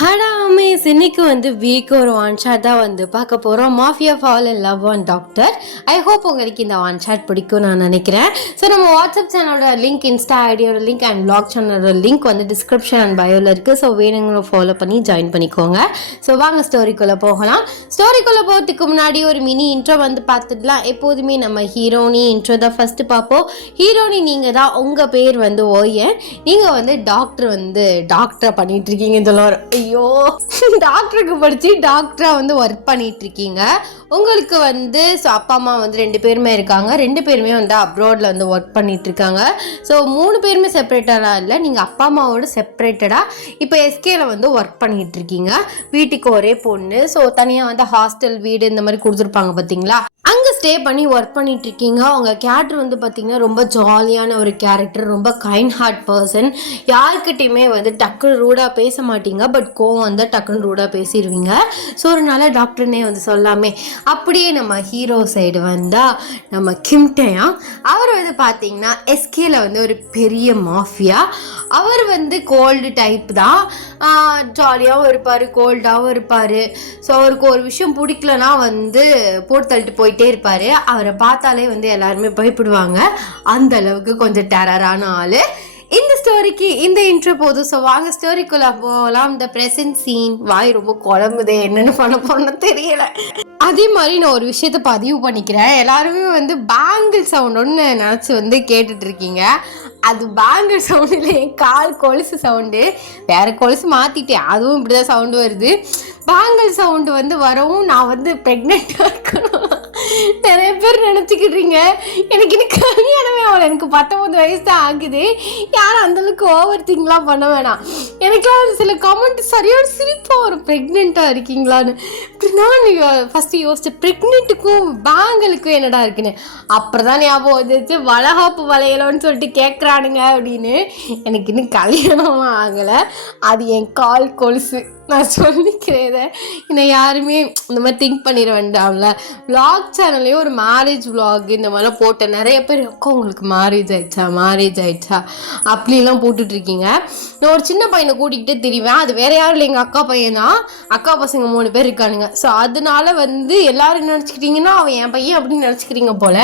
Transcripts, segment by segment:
ஹடாமேஸ் இன்னைக்கு வீக் ஒரு one shot தான் பார்க்க போகிறோம். Mafia fall in love one doctor. I hope உங்களுக்கு இந்த ஒன் ஷாட் பிடிக்கும் நான் நினைக்கிறேன். ஸோ நம்ம வாட்ஸ்அப் சேனலோட லிங்க், இன்ஸ்டா ஐடியோட லிங்க் அண்ட் பிளாக் சேனலோட லிங்க் டிஸ்கிரிப்ஷன் அண்ட் பயோவில் இருக்குது. ஸோ வேணுங்கிற ஃபாலோ பண்ணி ஜாயின் பண்ணிக்கோங்க. ஸோ வாங்க ஸ்டோரிக்குள்ளே போகலாம். ஸ்டோரிக்குள்ளே போகிறதுக்கு முன்னாடி ஒரு மினி இன்ட்ரோ பார்த்துடலாம். எப்போதுமே நம்ம ஹீரோனி இன்ட்ரோ தான் ஃபஸ்ட்டு பார்ப்போம். ஹீரோனி நீங்கள் தான், உங்கள் பேர் ஓயன். நீங்கள் டாக்டரை பண்ணிட்டு இருக்கீங்கன்னு சொல்லுவார். ஐயோ, டாக்டருக்கு படிச்சு டாக்டரா ஒர்க் பண்ணிட்டு இருக்கீங்க. உங்களுக்கு அப்பா அம்மா 2 பேருமே இருக்காங்க. 2 பேருமே அப்ராட்ல ஒர்க் பண்ணிட்டு இருக்காங்க. ஸோ 3 பேருமே செப்பரேட்டடா இல்லை, நீங்க அப்பா அம்மாவோட செப்பரேட்டடா இப்போ எஸ்கேல ஒர்க் பண்ணிட்டு இருக்கீங்க. வீட்டுக்கு ஒரே பொண்ணு. ஸோ தனியா ஹாஸ்டல் வீடு இந்த மாதிரி கொடுத்துருப்பாங்க பார்த்தீங்களா, அங்கே ஸ்டே பண்ணி ஒர்க் பண்ணிட்டு இருக்கீங்க. அவங்க கேரக்டர் பார்த்தீங்கன்னா ரொம்ப ஜாலியான ஒரு கேரக்டர், ரொம்ப கைண்ட் ஹார்ட் பர்சன். யாருக்கிட்டையுமே டக்குன்னு ரூடாக பேச மாட்டீங்க, பட் கோவம் டக்குன்னு ரூடாக பேசிடுவீங்க. ஸோ ஒரு நல்ல டாக்டர்னே சொல்லாமே. அப்படியே நம்ம ஹீரோ சைடு நம்ம கிம்டையா, அவர் பார்த்தீங்கன்னா எஸ்கேல ஒரு பெரிய மாஃபியா. அவர் கோல்டு டைப் தான், ஜாலியாகவும் இருப்பார், கோல்டாகவும் இருப்பார். ஸோ அவருக்கு ஒரு விஷயம் பிடிக்கலனா போட்டு தள்ளிட்டு போயிட்டே இருப்பார். அவரை பார்த்தாலே எல்லாருமே பயப்படுவாங்க. அந்த அளவுக்கு கொஞ்சம் டெரரான ஆள். இந்த ஸ்டோரிக்கு இந்த இன்ட்ரோ போதும். ஸோ வாங்க ஸ்டோரிக்குள்ள போகலாம். இந்த ப்ரெசன்ட் சீன் வாய் ரொம்ப குழம்புதே, என்னென்னு பண்ண போறோம்னு தெரியல. அதே மாதிரி நான் ஒரு விஷயத்த பதிவு பண்ணிக்கிறேன். எல்லாருமே பேங்கிள் சவுண்ட் ஒன்று நினச்சி கேட்டுட்டு இருக்கீங்க. அது பேங்கிள் சவுண்டு இல்லை, கால் கொலுசு சவுண்டு. வேற கொலுசு மாற்றிட்டேன், அதுவும் இப்படி தான் சவுண்டு வருது. பேங்கிள் சவுண்டு வரவும் நான் ப்ரெக்னெண்ட்டாக இருக்கணும் நிறைய பேர் நினச்சிக்கிட்றீங்க. எனக்கு இன்னும் கல்யாணமே ஆகலை, எனக்கு 19 வயசு தான் ஆகுது. யாரும் அந்தளவுக்கு ஓவர் திங்லாம் பண்ண வேணாம். எனக்குலாம் சில கமெண்ட் சரியான சிரிப்பாக வரும், ப்ரெக்னெண்ட்டாக இருக்கீங்களான்னு. இப்படின்னா நீங்கள் ஃபஸ்ட்டு யோசிச்சு ப்ரெக்னெண்ட்டுக்கும் பேங்களுக்கும் என்னடா இருக்குன்னு. அப்புறம் தான் ஞாபகம் வந்துச்சு, வளகாப்பு வளையலோன்னு சொல்லிட்டு கேட்குறானுங்க அப்படின்னு. எனக்கு இன்னும் கல்யாணம்லாம் ஆகலை, அது என் கால் கொலுசு. நான் சொல்லிக்கிறேன், என்னை யாருமே இந்த மாதிரி திங்க் பண்ணிட வேண்டாம்ல. விளாக் சேனல்லையே ஒரு மேரேஜ் விளாக் இந்த மாதிரிலாம் போட்டேன். நிறைய பேர் அக்கா உங்களுக்கு மேரேஜ் ஆயிடுச்சா அப்படிலாம் போட்டுட்ருக்கீங்க. நான் ஒரு சின்ன பையனை கூட்டிகிட்டே திரிவேன். அது வேறு யாரும் இல்லை, எங்கள் அக்கா பையன் தான். அக்கா பசங்க 3 பேர் இருக்கானுங்க. ஸோ அதனால எல்லாரும் என்ன நினச்சிக்கிட்டீங்கன்னா அவன் என் பையன் அப்படின்னு நினச்சிக்கிறீங்க போல்.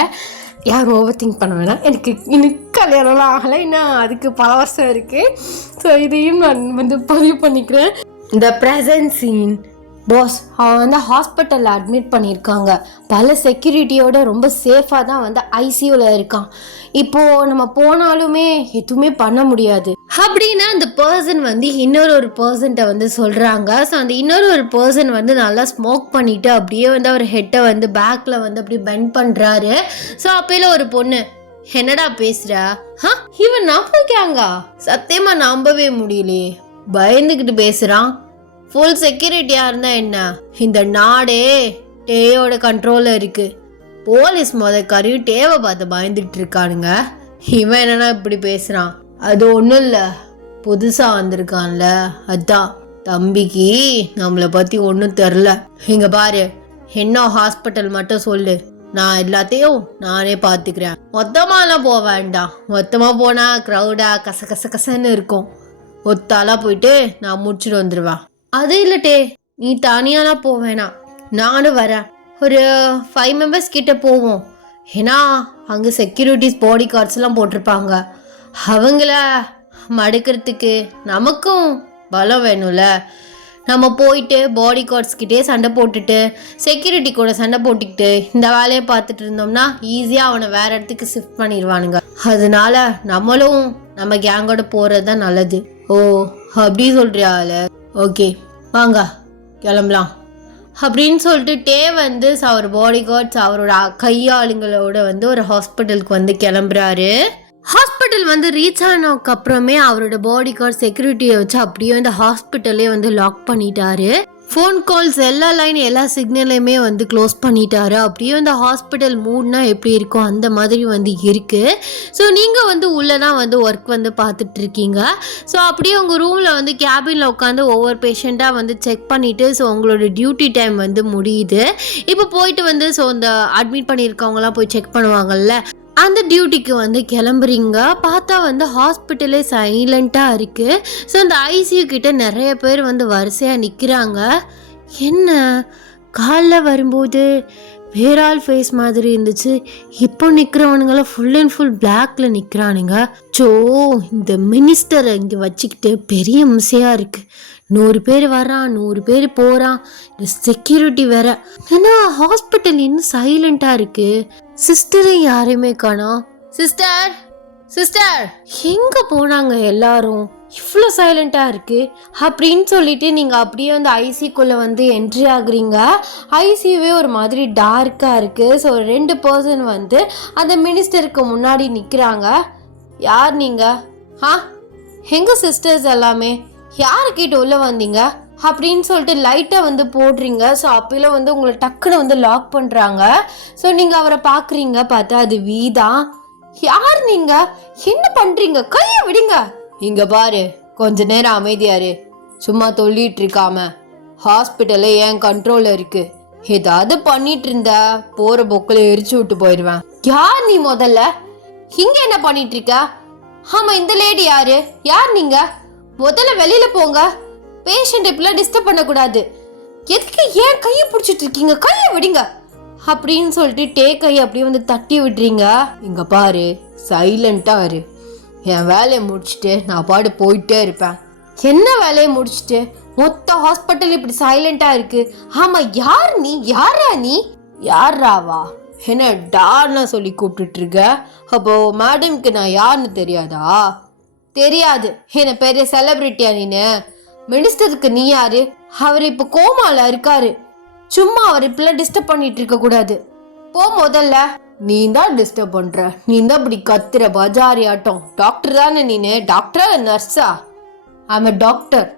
யாரும் ஓவர் திங்க் பண்ண வேணாம். எனக்கு இன்னும் கல்யாணம்லாம் ஆகலை, இன்னும் அதுக்கு பல வருஷம் இருக்குது. ஸோ இதையும் நான் பதிவு பண்ணிக்கிறேன். இந்த ப்ரெசன்ட் சீன் பாஸ் அவன் ஹாஸ்பிட்டலில் அட்மிட் பண்ணியிருக்காங்க. பல செக்யூரிட்டியோட ரொம்ப சேஃபாக தான் ஐசியூவில் இருக்கான். இப்போது நம்ம போனாலுமே எதுவுமே பண்ண முடியாது அப்படின்னா அந்த பர்சன் இன்னொரு பர்சன்ட்டை சொல்கிறாங்க. ஸோ அந்த இன்னொரு பர்சன் நல்லா ஸ்மோக் பண்ணிவிட்டு அப்படியே அவர் ஹெட்டை பேக்கில் அப்படி பெண்ட் பண்ணுறாரு. ஸோ அப்போல ஒரு பொண்ணு, என்னடா பேசுகிறா? இவன் நம்பிக்காங்க, சத்தியமாக நம்பவே முடியலையே, பயந்துக்கிட்டு பேசுகிறான். ஃபுல் செக்யூரிட்டியாக இருந்தால் என்ன, இந்த நாடே டேயோட கண்ட்ரோலில் இருக்குது. போலீஸ் கறியும் டேவை பார்த்து பயந்துட்டு இருக்கானுங்க. இவன் என்னன்னா இப்படி பேசுகிறான்? அது ஒன்றும் இல்லை, புதுசாக வந்திருக்கான்ல அதான். தம்பிக்கு நம்மளை பற்றி ஒன்றும் தெரில. இங்கே பாரு, என்ன ஹாஸ்பிட்டல் மட்டும் சொல்லு, நான் எல்லாத்தையும் நானே பார்த்துக்கிறேன். மொத்தமாலாம் போக வேண்டாம், மொத்தமாக போனால் க்ரௌடாக கசன்னு இருக்கும். ஒத்தாலாம் போயிட்டு நான் முடிச்சுட்டு வந்துடுவேன். அது இல்லட்டே, நீ தனியாலாம் போவேணா, நானும் வரேன். ஒரு 5 மெம்பர்ஸ் கிட்ட போவோம். ஏன்னா அங்கே செக்யூரிட்டிஸ் பாடி கார்ட்ஸ்லாம் போட்டிருப்பாங்க. அவங்கள மடுக்கிறதுக்கு நமக்கும் பலம் வேணும்ல. நம்ம போயிட்டு பாடி கார்ட்ஸ்கிட்டே சண்டை போட்டுட்டு செக்யூரிட்டி கூட சண்டை போட்டுக்கிட்டு இந்த வேலையை பார்த்துட்டு இருந்தோம்னா ஈஸியாக அவனை வேற இடத்துக்கு ஷிஃப்ட் பண்ணிடுவானுங்க. அதனால நம்மளும் நம்ம கேங்கோட போகிறது தான் நல்லது. ஓ அப்படி சொல்றியால, ஓகே வாங்க கிளம்பலாம் அப்படின்னு சொல்லிட்டு டே அவர் பாடி கார்ட்ஸ் அவரோட கையாளுங்களோட ஒரு ஹாஸ்பிட்டலுக்கு கிளம்புறாரு. ஹாஸ்பிட்டல் ரீச் ஆனதுக்கு அப்புறமே அவரோட பாடி கார்ட் செக்யூரிட்டியை வச்சு அப்படியே ஹாஸ்பிட்டலே லாக் பண்ணிட்டாரு. ஃபோன் கால்ஸ் எல்லா லைன் எல்லா சிக்னலையுமே க்ளோஸ் பண்ணிட்டாரு. அப்படியே ஹாஸ்பிட்டல் மூட்னா எப்படி இருக்கும் அந்த மாதிரி இருக்குது. ஸோ நீங்கள் உள்ளே தான் ஒர்க் பார்த்துட்டு இருக்கீங்க. ஸோ அப்படியே உங்கள் ரூமில் கேபினில் உட்காந்து ஒவ்வொரு பேஷண்ட்டாக செக் பண்ணிவிட்டு ஸோ உங்களோட டியூட்டி டைம் முடியுது. இப்போ போயிட்டு ஸோ இந்த அட்மிட் பண்ணியிருக்கவங்களாம் போய் செக் பண்ணுவாங்கல்ல, அந்த டியூட்டிக்கு வந்து கிளம்புறீங்க. பார்த்தா வந்து ஹாஸ்பிட்டலே சைலண்ட்டாக இருக்குது. ஸோ அந்த ஐசியூ கிட்ட நிறைய பேர் வந்து வரிசையாக நிற்கிறாங்க. என்ன காலைல வரும்போது வேற ஆள் ஃபேஸ் மாதிரி இருந்துச்சு, இப்போ நிற்கிறவனுங்களாம் ஃபுல் அண்ட் ஃபுல் பிளாக்ல நிற்கிறானுங்க. ஸோ இந்த மினிஸ்டரை இங்கே வச்சுக்கிட்டு பெரிய மிசையாக இருக்குது. 100 பேர் வரான், 100 பேர் போகிறான், இந்த செக்யூரிட்டி வேற. ஏன்னா ஹாஸ்பிட்டல் இன்னும் சைலண்ட்டாக இருக்குது. சிஸ்டரை யாரையுமே காணோம். சிஸ்டர் சிஸ்டர் எங்கே போனாங்க எல்லாரும்? இவ்வளோ சைலண்ட்டாக இருக்குது அப்படின்னு சொல்லிட்டு நீங்கள் அப்படியே வந்து ஐசிக்குள்ளே வந்து என்ட்ரி ஆகுறீங்க. ஐசியூவே ஒரு மாதிரி டார்க்காக இருக்குது. ஸோ 2 பர்சன் வந்து அந்த மினிஸ்டருக்கு முன்னாடி நிற்கிறாங்க. யார் நீங்கள்? எங்கள் சிஸ்டர்ஸ் எல்லாமே. யாருக்கிட்ட உள்ளே வந்தீங்க அப்படின்னு சொல்லிட்டு லைட்டாக வந்து போடுறீங்க. ஸோ அப்போலாம் வந்து உங்களை டக்குன்னு வந்து லாக் பண்ணுறாங்க. ஸோ நீங்கள் அவரை பார்க்குறீங்க. பார்த்தா அது வீதான். யார் நீங்கள்? என்ன பண்ணுறீங்க? கையை விடுங்க. இங்க பாரு, கொஞ்ச நேரம் அமைதியாரு. சும்மா தொல்லிட்டு இருக்காம. ஹாஸ்பிட்டல்ல என் கண்ட்ரோல்ல இருக்கு. ஏதாவது பண்ணிட்டு இருந்தா போற பொக்கில எரிச்சு விட்டு போயிடுவேன். யார் நீ? முதல்ல இங்க என்ன பண்ணிட்டு இருக்க? ஆமா, இந்த லேடி யாரு? யார் நீங்க? முதல்ல வெளியில போங்க. பேஷண்ட் இப்பெல்லாம் டிஸ்டர்ப் பண்ணக்கூடாது. எதுக்கு ஏன் கையை பிடிச்சிட்டு இருக்கீங்க? கையை விடுங்க அப்படின்னு சொல்லிட்டு கையை அப்படியே வந்து தட்டி விடுறீங்க. இங்க பாரு, சைலண்டா இரு. என் வேலையை முடிச்சுட்டு நான் பாடு போயிட்டே இருப்பேன். என்ன வேலையை முடிச்சுட்டு? மொத்த ஹாஸ்பிட்டல் இப்படி சைலண்டா இருக்கு. ஆமா, யார் நீ? யாரா நீ? யாராவா? என்ன டார்னா சொல்லி கூப்பிட்டுட்டு இருக்க? அப்போ மேடம்க்கு நான் யாருன்னு தெரியாதா? தெரியாது. என்ன பெரிய செலிபிரிட்டியா நீனு? மினிஸ்டருக்கு நீ யாரு? அவர் இப்ப கோமால இருக்காரு. சும்மா அவர் இப்பெல்லாம் டிஸ்டர்ப் பண்ணிட்டு இருக்க கூடாது. போ முதல்ல. நீ தான் டிஸ்டர்ப் பண்ற. நீ தான் இப்படி கத்துற பஜாரி ஆட்டம். டாக்டர் தானே நீனு? டாக்டரா நர்ஸா? ஆமா, டாக்டர்.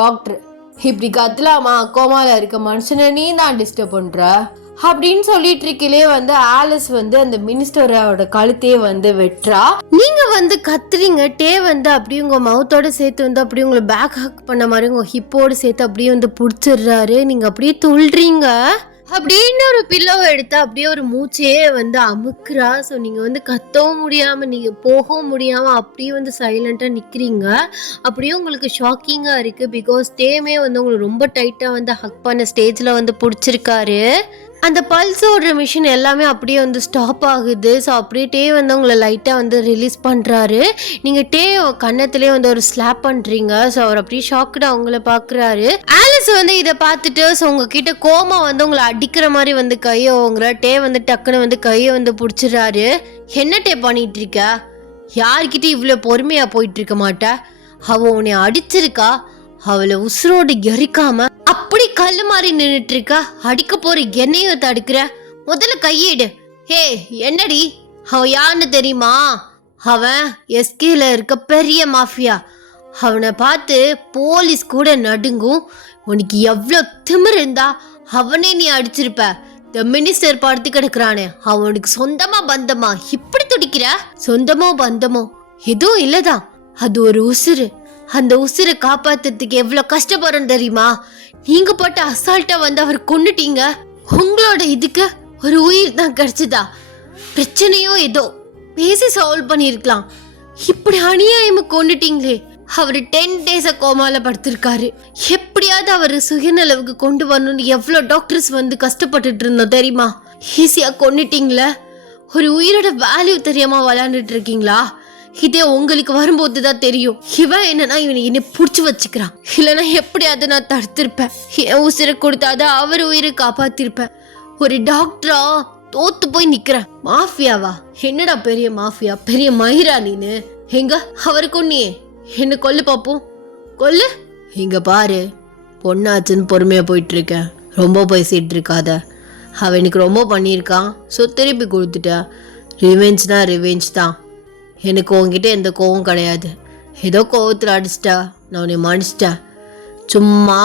டாக்டர் இப்படி கத்தலாமா? கோமால இருக்க மனுஷனை நீ தான் டிஸ்டர்ப் பண்ற அப்படின்னு சொல்லிட்டு இருக்கலே வந்து ஆலிஸ் வந்து அந்த மினிஸ்டரோட கழுத்தையே வந்து வெட்டுறா. நீங்க வந்து கத்துறீங்க. வந்து அப்படியே உங்க மவுத்தோட சேர்த்து வந்து அப்படியே உங்களை பேக் ஹக் பண்ண மாதிரி உங்க ஹிப்போடு சேர்த்து அப்படியே வந்து பிடிச்சிடுறாரு. நீங்க அப்படியே துள்றீங்க. அப்படின்னு ஒரு பில்லோவை எடுத்து அப்படியே ஒரு மூச்சையே வந்து அமுக்குறா. ஸோ நீங்கள் வந்து கத்தவும் முடியாமல், நீங்கள் போகவும் முடியாமல் அப்படியே வந்து சைலண்ட்டாக நிற்கிறீங்க. அப்படியே உங்களுக்கு ஷாக்கிங்காக இருக்குது. பிகாஸ் டேமே வந்து உங்களுக்கு ரொம்ப டைட்டாக வந்து ஹக் பண்ண ஸ்டேஜில் வந்து பிடிச்சிருக்காரு. அந்த பல்ஸ் ஓடுற மிஷின் எல்லாமே அப்படியே வந்து ஸ்டாப் ஆகுது. ஸோ அப்படியே வந்து உங்களை லைட்டாக வந்து ரிலீஸ் பண்ணுறாரு. நீங்கள் கன்னத்திலே வந்து ஒரு ஸ்லாப் பண்ணுறீங்க. ஸோ அவர் அப்படியே ஷாக்குடாக அவங்கள பார்க்குறாரு. ஆலிஸ் வந்து இதை பார்த்துட்டு ஸோ உங்ககிட்ட கோமா வந்து உங்களை அடிக்கிற மாதிரி வந்து கையை ஓங்குற. வந்து டக்குன்னு வந்து கையை வந்து பிடிச்சிடுறாரு. என்ன பண்ணிட்டு இருக்க? யார்கிட்ட இவ்வளோ பொறுமையாக போயிட்டு இருக்க மாட்டா? அவ உன்னை அடிச்சிருக்கா. அவளை உசுரோடு எரிக்காம அப்படி கல்லு மாதிரி நின்றுட்டு இருக்கா. அடிக்க போற என்னையும் தடுக்கிற. முதல்ல கையிடு. ஹே, என்னடி? அவன் யாருன்னு தெரியுமா? அவன் எஸ்கேல இருக்க பெரிய மாஃபியா. அவனை பார்த்து போலீஸ் கூட நடுங்கும். உனக்கு எவ்வளோ திமிர் இருந்தா அவனே நீ அடிச்சிருப்ப. இந்த மினிஸ்டர் படுத்து கிடக்குறானே, அவனுக்கு சொந்தமா பந்தமா இப்படி துடிக்கிற? சொந்தமோ பந்தமோ எதுவும் இல்லதான். அது ஒரு உசுறு. அந்த உசுரை காப்பாத்துறதுக்கு எவ்வளவு கஷ்டப்படுறோம் தெரியுமா? நீங்க போட்ட அசால்ட்டா வந்து அவர் கொன்னுட்டீங்க. உங்களோட இதுக்கு ஒரு உயிர் தான் கிடைச்சதா? பிரச்சனையோ ஏதோ பேசி சால்வ் பண்ணிருக்கலாம். இப்படி அநியாயமா கொன்னுட்டீங்களே. அவரு 10 days கோமால படுத்திருக்காரு. எப்படியாவது அவர் சுயநலவுக்கு கொண்டு வரணும்னு எவ்வளவு டாக்டர்ஸ் வந்து கஷ்டப்பட்டுட்டு இருந்தோம் தெரியுமா? ஈஸியா கொன்னுட்டீங்களே. ஒரு உயிரோட வேல்யூ தெரியாம விளையாண்டுட்டு இருக்கீங்களா? இதே உங்களுக்கு வரும்போது தான் தெரியும். இவன் என்னன்னா இவனை என்ன புடிச்சு வச்சுக்கிறான். இல்லைன்னா எப்படியாவது நான் தடுத்திருப்பேன். என் உயிரை கொடுத்தாதான் அவர் உயிரை காப்பாத்திருப்பேன். ஒரு டாக்டரா தோத்து போய் நிக்கிறேன். மாஃபியாவா? என்னடா பெரிய மாஃபியா? பெரிய மயிரா நீனு? எங்க அவரு கொன்னியே, என்ன கொல்லு பாப்போம், கொல்லு. இங்க பாரு, பொண்ணாச்சுன்னு பொறுமையா போயிட்டு இருக்கேன். ரொம்ப பேசிட்டு இருக்காத. அவன் எனக்கு ரொம்ப பண்ணியிருக்கான். ஸோ திருப்பி கொடுத்துட்டா. ரிவெஞ்ச்னா ரிவெஞ்ச் தான். எனக்கு உங்ககிட்ட எந்த கோவம் கிடையாது. ஏதோ கோவத்தில் அடிச்சிட்டா, நான் உன்னை மன்னிச்சிட்டேன். சும்மா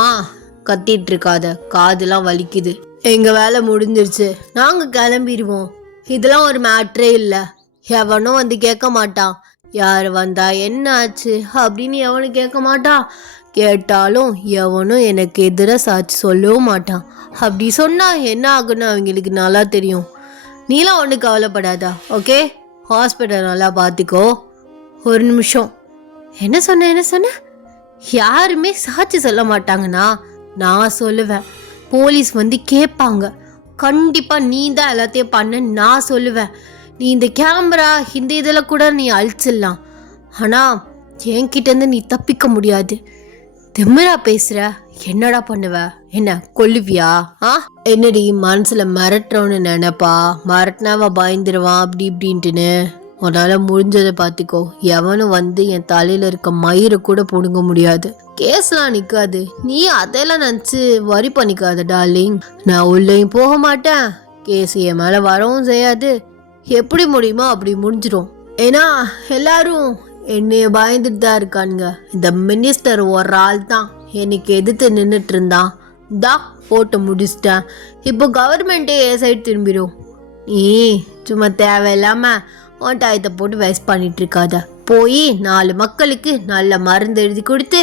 கத்திட்டு இருக்காத, காதெல்லாம் வலிக்குது. எங்கள் வேலை முடிஞ்சிருச்சு, நாங்கள் கிளம்பிடுவோம். இதெல்லாம் ஒரு மேட்ரே இல்லை. எவனும் வந்து கேட்க மாட்டான். யார் வந்தா என்ன ஆச்சு அப்படின்னு எவனும் கேட்க மாட்டான். கேட்டாலும் எவனும் எனக்கு எதிராக சாட்சி சொல்லவும் மாட்டான். அப்படி சொன்னால் என்ன ஆகுன்னு அவங்களுக்கு நல்லா தெரியும். நீலாம் ஒன்றும் கவலைப்படாதா, ஓகே? ஹாஸ்பிட்டல் நல்லா பார்த்துக்கோ. ஒரு நிமிஷம், என்ன சொன்ன? யாருமே சாட்சி சொல்ல மாட்டாங்கண்ணா, நான் சொல்லுவேன். போலீஸ் வந்து கேட்பாங்க, கண்டிப்பா நீ தான் எல்லாத்தையும் பண்ண நான் சொல்லுவேன். நீ இந்த கேமரா இந்த இதெல்லாம் கூட நீ அழிச்சிடலாம், ஆனா என்கிட்ட இருந்து நீ தப்பிக்க முடியாது. திமிரா பேசுற, என்னடா பண்ணுவ? என்ன கொல்லுவியா? என்னடி மனசுல மிரட்டுறோன்னு நினைப்பா? மிரட்டினாவ பயந்துருவான் அப்படி இப்படின்ட்டுன்னு. உன்னால முடிஞ்சதை பார்த்துக்கோ. எவனும் வந்து என் தலையில இருக்க மயிரை கூட பிடுங்க முடியாது. கேஸ்லாம் நிக்காது. நீ அதெல்லாம் நினச்சி வரி பண்ணிக்காத டார்லிங். நான் உள்ளேயும் போக மாட்டேன், கேஸ் என் மேலே வரவும் செய்யாது. எப்படி முடியுமோ அப்படி முடிஞ்சிடும். ஏன்னா எல்லாரும் என்னைய பயந்துட்டு தான் இருக்கானுங்க. இந்த மினிஸ்டர் ஒரு ஆள் தான் எனக்கு எதிர்த்து நின்றுட்டு இருந்தான், தான் போட்டு முடிச்சிட்டேன். இப்போ கவர்மெண்ட்டே சைடு திரும்பிடும். நீ சும்மா தேவையில்லாம உன் டயத்தை போட்டு வேஸ்ட் பண்ணிட்டு இருக்காத. போய் 4 மக்களுக்கு நல்ல மருந்து எழுதி கொடுத்து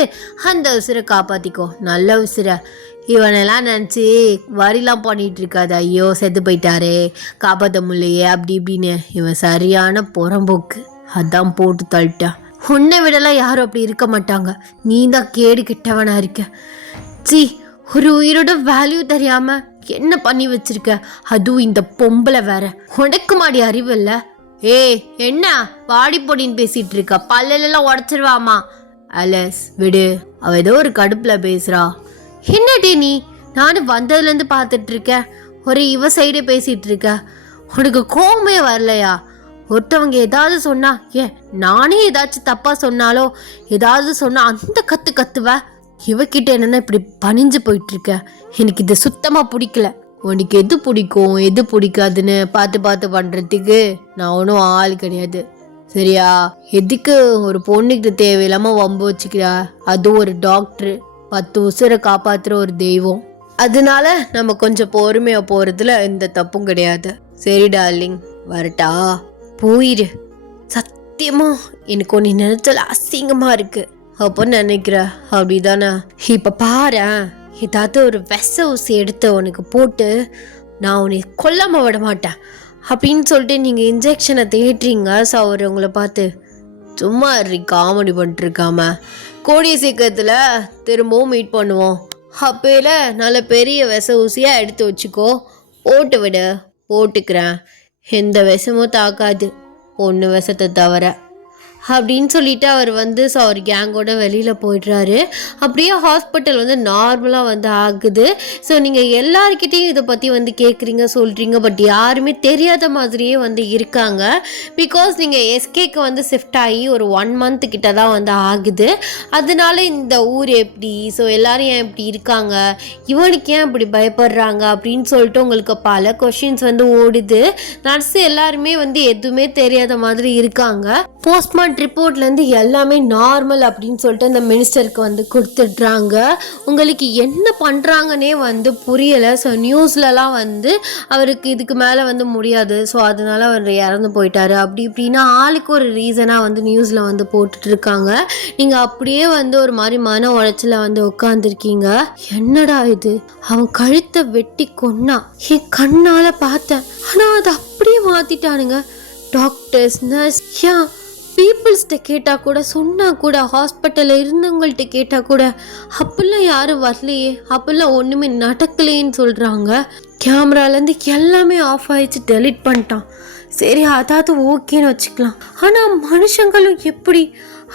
அந்த உசுரை காப்பாத்திக்கோ, நல்ல உசுரை. இவனெல்லாம் நினச்சி வரிலாம் பண்ணிட்டு இருக்காது. ஐயோ செத்து போயிட்டாரே, காப்பாற்ற முடியலையே அப்படி இப்படின்னு. இவன் சரியான புறம்போக்கு, அதான் போட்டு தள்ளிட்டான். உன்னை விடலாம் யாரும் அப்படி இருக்க மாட்டாங்க. நீ தான் கேடு கிட்டவனா இருக்க. சி, ஒரு உயிரோட வேல்யூ தெரியாம என்ன பண்ணி வச்சிருக்க? அதுவும் இந்த பொம்பளை வேற. உனக்கு மாடி அறிவு இல்ல? ஏய், என்ன பாடி பொடின்னு பேசிட்டு இருக்க? பல்லெல்லாம் உடச்சிருவாமா. அலஸ் விடு, அவ ஏதோ ஒரு கடுப்புல பேசுறா. என்னடி நீ? நானும் வந்ததுல இருந்து பாத்துட்டு இருக்க, ஒரு இவ சைடே பேசிட்டு இருக்க. உனக்கு கோவமே வரலையா? ஒருத்தவங்க ஏதாவது சொன்னா, நானே ஏதாச்சும் தப்பா சொன்னாலோ ஏதாவது சொன்னா அந்த கத்துவ. இவகிட்ட என்னன்னா இப்படி பணிஞ்சு போயிட்டு இருக்க. எனக்கு இது சுத்தமா பிடிக்கல. உனக்கு எது பிடிக்கும் எது பிடிக்காதுன்னு பார்த்து பண்றதுக்கு நான் ஒன்றும் ஆள் கிடையாது, சரியா? எதுக்கு ஒரு பொண்ணுக்கு தேவையில்லாம வம்பு வச்சுக்கிறா? அதுவும் ஒரு டாக்டர், 10 உசுரை காப்பாத்துற ஒரு தெய்வம். அதனால நம்ம கொஞ்சம் பொறுமையா போறதுல எந்த தப்பும் கிடையாது. சரி டார்லிங், வரட்டா? போயிரு. சத்தியமா எனக்கு ஒன்று நினைச்சால அசிங்கமா இருக்கு. அப்போ நினைக்கிற அப்படிதானே? இப்ப பாரு, ஏதாவது ஒரு விஷ ஊசி எடுத்து உனக்கு போட்டு நான் உன்னை கொல்லாம விட மாட்டேன் அப்படின்னு சொல்லிட்டு நீங்க இன்ஜெக்ஷனை தேடுறீங்க. ஸோ அவர் உங்களை பார்த்து சும்மா காமெடி பண்ணிட்டு இருக்காம, கூடிய சீக்கிரத்துல திரும்பவும் மீட் பண்ணுவோம். அப்பையில நல்ல பெரிய விஷ ஊசியா எடுத்து வச்சுக்கோ, போட்டு விடு. போட்டுக்கிறேன், எந்த விஷமும் தாக்காது பொண்ணு விஷத்தை தவிர அப்படின்னு சொல்லிட்டு அவர் வந்து ஸோ அவர் கேங்கோட வெளியில் போய்ட்றாரு. அப்படியே ஹாஸ்பிட்டல் வந்து நார்மலாக வந்து ஆகுது. ஸோ நீங்கள் எல்லாருக்கிட்டையும் இதை பற்றி வந்து கேட்குறீங்க, சொல்கிறீங்க, பட் யாருமே தெரியாத மாதிரியே வந்து இருக்காங்க. பிகாஸ் நீங்கள் எஸ்கேக்கு வந்து ஷிஃப்ட் ஆகி ஒரு 1 month கிட்ட தான் வந்து ஆகுது. அதனால இந்த ஊர் எப்படி, ஸோ எல்லாரும் ஏன் இப்படி இருக்காங்க, இவனுக்கு ஏன் இப்படி பயப்படுறாங்க அப்படின்னு சொல்லிட்டு உங்களுக்கு பல கொஷின்ஸ் வந்து ஓடுது. நர்ஸு எல்லாருமே வந்து எதுவுமே தெரியாத மாதிரி இருக்காங்க. போஸ்ட்மார்ட்டம் ரிப்போர்ட்லேருந்து எல்லாமே நார்மல் அப்படின்னு சொல்லிட்டு அந்த மினிஸ்டருக்கு வந்து கொடுத்துட்றாங்க. உங்களுக்கு என்ன பண்ணுறாங்கன்னே வந்து புரியலை. ஸோ நியூஸ்லலாம் வந்து அவருக்கு இதுக்கு மேலே வந்து முடியாது, ஸோ அதனால அவர் இறந்து போயிட்டாரு அப்படி இப்படின்னா ஆளுக்கு ஒரு ரீசனாக வந்து நியூஸில் வந்து போட்டுட்ருக்காங்க. நீங்கள் அப்படியே வந்து ஒரு மாதிரி மன உளைச்சல வந்து உட்காந்துருக்கீங்க. என்னடா இது, அவன் கழுத்தை வெட்டி கொன்னா என் கண்ணால் பார்த்தேன், ஆனால் அதை அப்படியே மாற்றிட்டானுங்க. டாக்டர்ஸ், நர்ஸ், பீப்புள்ஸ்கிட்ட கேட்டால் கூட, சொன்னால் கூட, ஹாஸ்பிட்டலில் இருந்தவங்கள்ட்ட கேட்டால் கூட அப்பெல்லாம் யாரும் வரலையே, அப்பெல்லாம் ஒன்றுமே நடக்கலைன்னு சொல்கிறாங்க. கேமராலேருந்து எல்லாமே ஆஃப் ஆகிடுச்சு, டெலிட் பண்ணிட்டான். சரி, அதாவது ஓகேன்னு வச்சுக்கலாம். ஆனால் மனுஷங்களும் எப்படி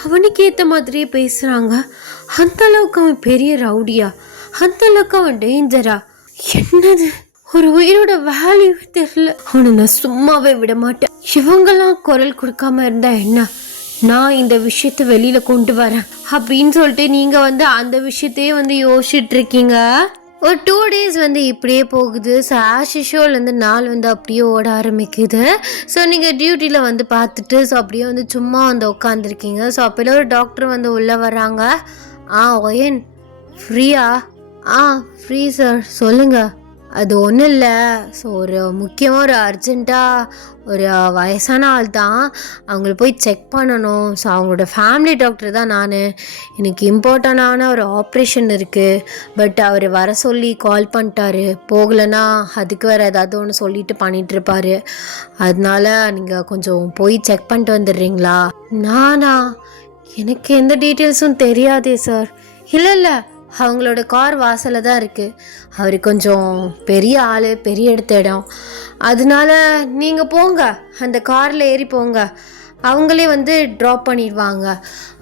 அவனுக்கு ஏற்ற மாதிரியே பேசுகிறாங்க. அந்தளவுக்கு அவன் பெரிய ரவுடியா? அந்தளவுக்கு அவன் டேஞ்சரா? என்னது, ஒரு உயிரோட வேல்யூ தெரியல. அவனை நான் சும்மாவே விட மாட்டேன். இவங்கெல்லாம் குரல் கொடுக்காம இருந்தா என்ன, நான் இந்த விஷயத்த வெளியில கொண்டு வரேன் அப்படின்னு சொல்லிட்டு நீங்க வந்து அந்த விஷயத்தையே வந்து யோசிச்சுட்டு இருக்கீங்க. ஒரு 2 days வந்து இப்படியே போகுது. ஸோ ஆஸ் யூஷுவல் வந்து நாள் வந்து அப்படியே ஓட ஆரம்பிக்குது. ஸோ நீங்கள் டியூட்டியில் வந்து பார்த்துட்டு ஸோ அப்படியே வந்து சும்மா வந்து உட்காந்துருக்கீங்க. ஸோ அப்போல ஒரு டாக்டர் வந்து உள்ளே வராங்க. ஒயன் ஃப்ரீயா? ஃப்ரீ சார், சொல்லுங்கள் அது ஒன்றும் இல்லை. ஸோ ஒரு முக்கியமாக ஒரு அர்ஜெண்ட்டாக ஒரு வயசான ஆள் தான், அவங்கள போய் செக் பண்ணணும். ஸோ அவங்களோட ஃபேமிலி டாக்டர் தான் நான். எனக்கு இம்பார்ட்டண்டான ஒரு ஆப்ரேஷன் இருக்குது. பட் அவர் வர சொல்லி கால் பண்ணிட்டாரு. போகலைன்னா அதுக்கு வேறு ஏதாவது ஒன்று சொல்லிட்டு பண்ணிகிட்ருப்பாரு. அதனால நீங்கள் கொஞ்சம் போய் செக் பண்ணிட்டு வந்துடுறீங்களா? நானா? எனக்கு எந்த டீட்டெயில்ஸும் தெரியாதே சார். இல்லை, அவங்களோட கார் வாசலில் தான் இருக்குது. அவர் கொஞ்சம் பெரிய ஆள், பெரிய இடத்த இடம். அதனால நீங்கள் போங்க, அந்த காரில் ஏறி போங்க. அவங்களே வந்து ட்ராப் பண்ணிடுவாங்க.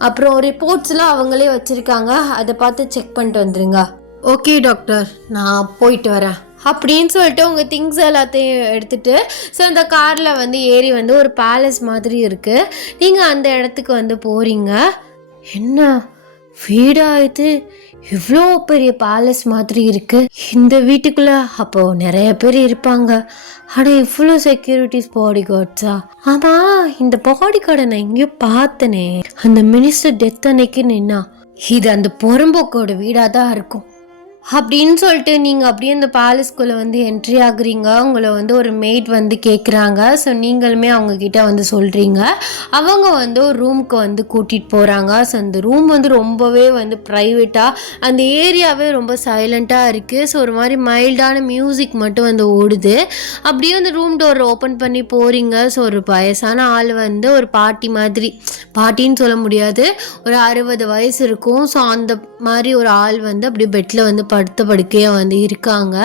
அப்புறம் ரிப்போர்ட்ஸ்லாம் அவங்களே வச்சுருக்காங்க, அதை பார்த்து செக் பண்ணிட்டு வந்துடுங்க. ஓகே டாக்டர், நான் போயிட்டு வரேன் அப்படின்னு சொல்லிட்டு உங்கள் திங்ஸ் எல்லாத்தையும் எடுத்துகிட்டு ஸோ அந்த காரில் வந்து ஏறி வந்து ஒரு பேலஸ் மாதிரி இருக்குது. நீங்கள் அந்த இடத்துக்கு வந்து போகிறீங்க. என்ன வீடாயிட்டு இவ்வளோ பெரிய பேலஸ் மாதிரி இருக்கு. இந்த வீட்டுக்குள்ள அப்போ நிறைய பேர் இருப்பாங்க. ஆனால் இவ்வளோ செக்யூரிட்டிஸ் பாடி கார்ட்ஸா? ஆமா, இந்த பாடி கார்டை நான் எங்கேயோ பார்த்தனே. அந்த மினிஸ்டர் டெத் அன்னைக்கு நின்னா. இது அந்த புறம்போக்கோட வீடாக தான் இருக்கும் அப்படின்னு சொல்லிட்டு நீங்கள் அப்படியே அந்த பேலஸ்குள்ளே வந்து என்ட்ரி ஆகுறீங்க. உங்களை வந்து ஒரு மெய்ட் வந்து கேட்குறாங்க. ஸோ நீங்களுமே அவங்கக்கிட்ட வந்து சொல்கிறீங்க. அவங்க வந்து ஒரு ரூமுக்கு வந்து கூட்டிகிட்டு போகிறாங்க. ஸோ அந்த ரூம் வந்து ரொம்பவே வந்து ப்ரைவேட்டாக, அந்த ஏரியாவே ரொம்ப சைலண்ட்டாக இருக்குது. ஸோ ஒரு மாதிரி மைல்டான மியூசிக் மட்டும் வந்து ஓடுது. அப்படியே அந்த ரூம் டோர் ஓப்பன் பண்ணி போகிறீங்க. ஸோ ஒரு வயசான ஆள் வந்து ஒரு பாட்டி மாதிரி, பாட்டின்னு சொல்ல முடியாது, ஒரு 60 வயசு இருக்கும். ஸோ அந்த மாதிரி ஒரு ஆள் வந்து அப்படியே பெட்டில் வந்து படுத்த படுக்கையாக வந்து இருக்காங்க.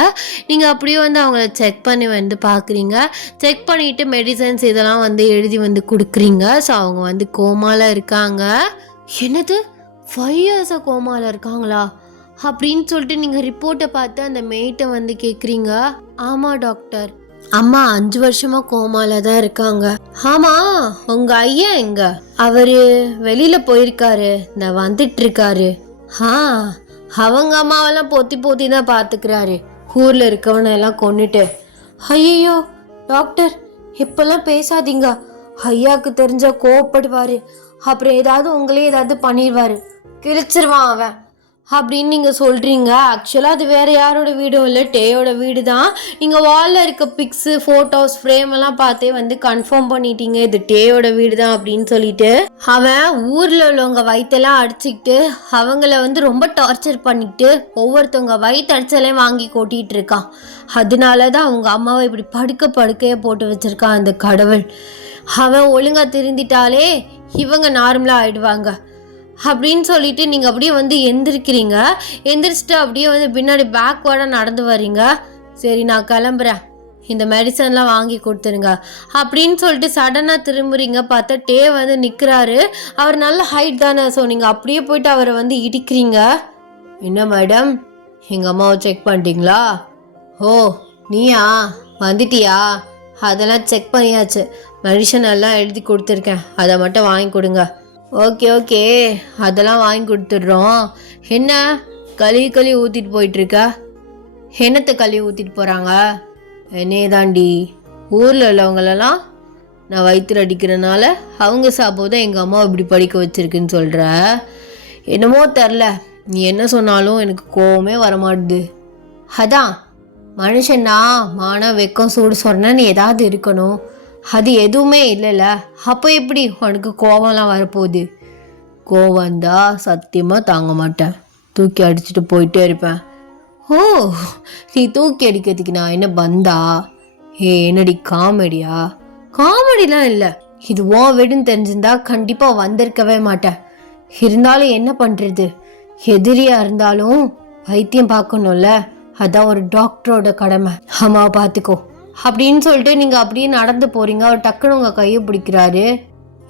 நீங்கள் அப்படியே வந்து அவங்கள செக் பண்ணி வந்து பார்க்குறீங்க. செக் பண்ணிவிட்டு மெடிசன்ஸ் இதெல்லாம் வந்து எழுதி வந்து கொடுக்குறீங்க. ஸோ அவங்க வந்து கோமாவில் இருக்காங்க. என்னது 5 இயர்ஸாக கோமாவில் இருக்காங்களா அப்படின்னு சொல்லிட்டு நீங்கள் ரிப்போர்ட்டை பார்த்து அந்த மெய்ட்டை வந்து கேட்குறீங்க. ஆமாம் டாக்டர், அம்மா 5 வருஷமா கோமால தான் இருக்காங்க. ஆமா, உங்க ஐயா எங்க? அவரு வெளியில போயிருக்காரு, இந்த வந்துட்டு இருக்காரு. அவங்க அம்மாவெல்லாம் பொத்தி தான் பாத்துக்கிறாரு, ஊர்ல இருக்கவன எல்லாம் கொன்னுட்டு. ஐயோ டாக்டர், இப்பெல்லாம் பேசாதீங்க. ஐயாவுக்கு தெரிஞ்சா கோவப்படுவாரு. அப்புறம் ஏதாவது உங்களே ஏதாவது பண்ணிடுவாரு, கிழிச்சிருவான் அவன் அப்படின்னு நீங்கள் சொல்கிறீங்க. ஆக்சுவலாக அது வேறு யாரோட வீடும் இல்லை, டேயோட வீடு தான். நீங்கள் வாலில் இருக்க பிக்ஸு, ஃபோட்டோஸ், ஃப்ரேம் எல்லாம் பார்த்தே வந்து கன்ஃபார்ம் பண்ணிட்டீங்க இது டேயோட வீடு தான் அப்படின்னு சொல்லிட்டு. அவன் ஊரில் உள்ளவங்க வயிற்றெல்லாம் அடிச்சுக்கிட்டு அவங்கள வந்து ரொம்ப டார்ச்சர் பண்ணிட்டு ஒவ்வொருத்தவங்க வயிற்று அடிச்சலையும் வாங்கி கொட்டிகிட்டு இருக்கான். அதனால தான் அவங்க அம்மாவை இப்படி படுக்கையே போட்டு வச்சுருக்கான் அந்த கடவுள். அவன் ஒழுங்காக திருந்திட்டாலே இவங்க நார்மலாக ஆயிடுவாங்க அப்படின்னு சொல்லிட்டு நீங்கள் அப்படியே வந்து எந்திரிக்கிறீங்க. எந்திரிச்சிட்டு அப்படியே வந்து பின்னாடி பேக்வேர்டாக நடந்து வரீங்க. சரி நான் கிளம்புறேன், இந்த மெடிசன்லாம் வாங்கி கொடுத்துருங்க அப்படின்னு சொல்லிட்டு சடனாக திரும்புறீங்க. பார்த்தா டே வந்து நிற்கிறாரு. அவர் நல்ல ஹைட் தானே. ஸோ நீங்கள் அப்படியே போயிட்டு அவரை வந்து இடிக்கிறீங்க. என்ன மேடம், எங்கள் அம்மாவை செக் பண்ணிட்டீங்களா? ஓ நீயா வந்துட்டியா? அதெல்லாம் செக் பண்ணியாச்சு, மெடிசன் எல்லாம் எழுதி கொடுத்துருக்கேன், அதை மட்டும் வாங்கி கொடுங்க. ஓகே, அதெல்லாம் வாங்கி கொடுத்துட்றோம். என்ன கழுவி ஊற்றிட்டு போயிட்டுருக்க? என்னத்தை கழுவி ஊற்றிட்டு போகிறாங்க? என்னே தாண்டி, ஊரில் உள்ளவங்களெல்லாம் நான் வயிற்று அடிக்கிறனால அவங்க சாப்பிட்தான் எங்கள் அம்மா இப்படி படிக்க வச்சுருக்குன்னு சொல்கிற. என்னமோ தெரில, நீ என்ன சொன்னாலும் எனக்கு கோவமே வரமாட்டுது. அதான் மனுஷன்னா மானம் வெக்கம் சூடு சொன்னேன்னு ஏதாவது இருக்கணும், அது எதுவுமே இல்லைல்ல. அப்போ எப்படி உனக்கு கோவம்லாம் வரப்போகுது? கோவந்தா சத்தியமாக தாங்க மாட்டேன், தூக்கி அடிச்சுட்டு போயிட்டே இருப்பேன். ஓ, நீ தூக்கி அடிக்கிறதுக்கு நான் என்ன பந்தா? என்னடி காமெடியா? காமெடிலாம் இல்லை, இது ஓ வீடுன்னு தெரிஞ்சிருந்தா கண்டிப்பாக வந்திருக்கவே மாட்டேன். இருந்தாலும் என்ன பண்ணுறது, எதிரியாக இருந்தாலும் வைத்தியம் பார்க்கணும்ல, அதான் ஒரு டாக்டரோட கடமை. அம்மா பார்த்துக்கோ அப்படின்னு சொல்லிட்டு நீங்கள் அப்படியே நடந்து போகிறீங்க. அவர் டக்குன்னு உங்கள் கையை பிடிக்கிறாரு.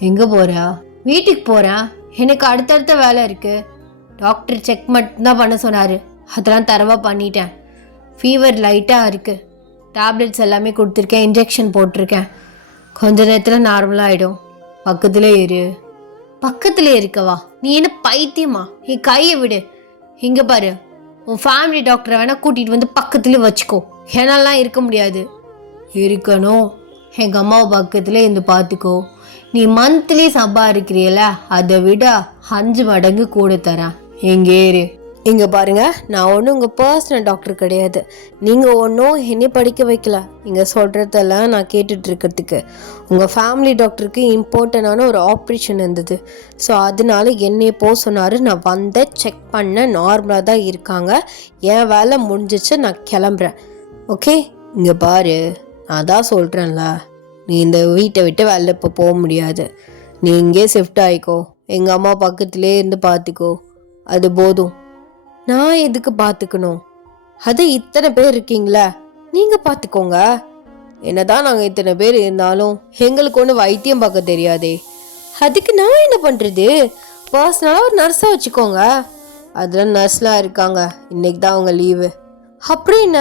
எங்கே போகிறா? வீட்டுக்கு போகிறேன், எனக்கு அடுத்தடுத்த வேலை இருக்குது. டாக்டர் செக் மட்டும்தான் பண்ண சொன்னார், அதெல்லாம் தரவாக பண்ணிட்டேன். ஃபீவர் லைட்டாக இருக்குது, டேப்லெட்ஸ் எல்லாமே கொடுத்துருக்கேன், இன்ஜெக்ஷன் போட்டிருக்கேன். கொஞ்ச நேரத்தில் நார்மலாக ஆகிடும். பக்கத்துலேயே இருக்கவா? நீ என்ன பைத்தியமா? என் கையை விடு. இங்கே பாரு, உன் ஃபேமிலி டாக்டரை வேணால் கூட்டிகிட்டு வந்து பக்கத்துலேயே வச்சுக்கோ. என்னாலாம் இருக்க முடியாது. இருக்கணும், எங்கள் அம்மாவை பக்கத்துலேயே இருந்து பார்த்துக்கோ. நீ மந்த்லி சம்பாதிக்கிறியல, அதை விட 5 மடங்கு கூட தரேன். எங்கே இரு. இங்கே பாருங்க, நான் ஒன்றும் உங்கள் பர்சனல் டாக்டர் கிடையாது. நீங்கள் ஒன்றும் என்னை படிக்க வைக்கல. நீங்கள் சொல்கிறதெல்லாம் நான் கேட்டுட்ருக்கிறதுக்கு. உங்கள் ஃபேமிலி டாக்டருக்கு இம்பார்ட்டண்டான ஒரு ஆப்ரேஷன் இருந்தது. ஸோ அதனால என்னை போக சொன்னார். நான் வந்தேன், செக் பண்ண நார்மலாக தான் இருக்காங்க. என் வேலை முடிஞ்சிச்சு, நான் கிளம்புறேன். ஓகே, இங்கே பாரு, நான் தான் சொல்கிறேன்ல, நீ இந்த வீட்டை விட்டு வெளில இப்போ போக முடியாது. நீ இங்கே ஷிஃப்ட் ஆகிக்கோ, எங்கள் அம்மா பக்கத்துலேயே இருந்து பார்த்துக்கோ, அது போதும். நான் எதுக்கு பார்த்துக்கணும்? அது இத்தனை பேர் இருக்கீங்களா, நீங்கள் பார்த்துக்கோங்க. என்னதான் நாங்கள் இத்தனை பேர் இருந்தாலும் எங்களுக்கு ஒன்று வைத்தியம் பார்க்க தெரியாதே. அதுக்கு நான் என்ன பண்ணுறது? பர்சனலாக ஒரு நர்ஸை வச்சுக்கோங்க. அதெல்லாம் நர்ஸ்லாம் இருக்காங்க, இன்னைக்கு தான் அவங்க லீவு. அப்புறம் என்ன,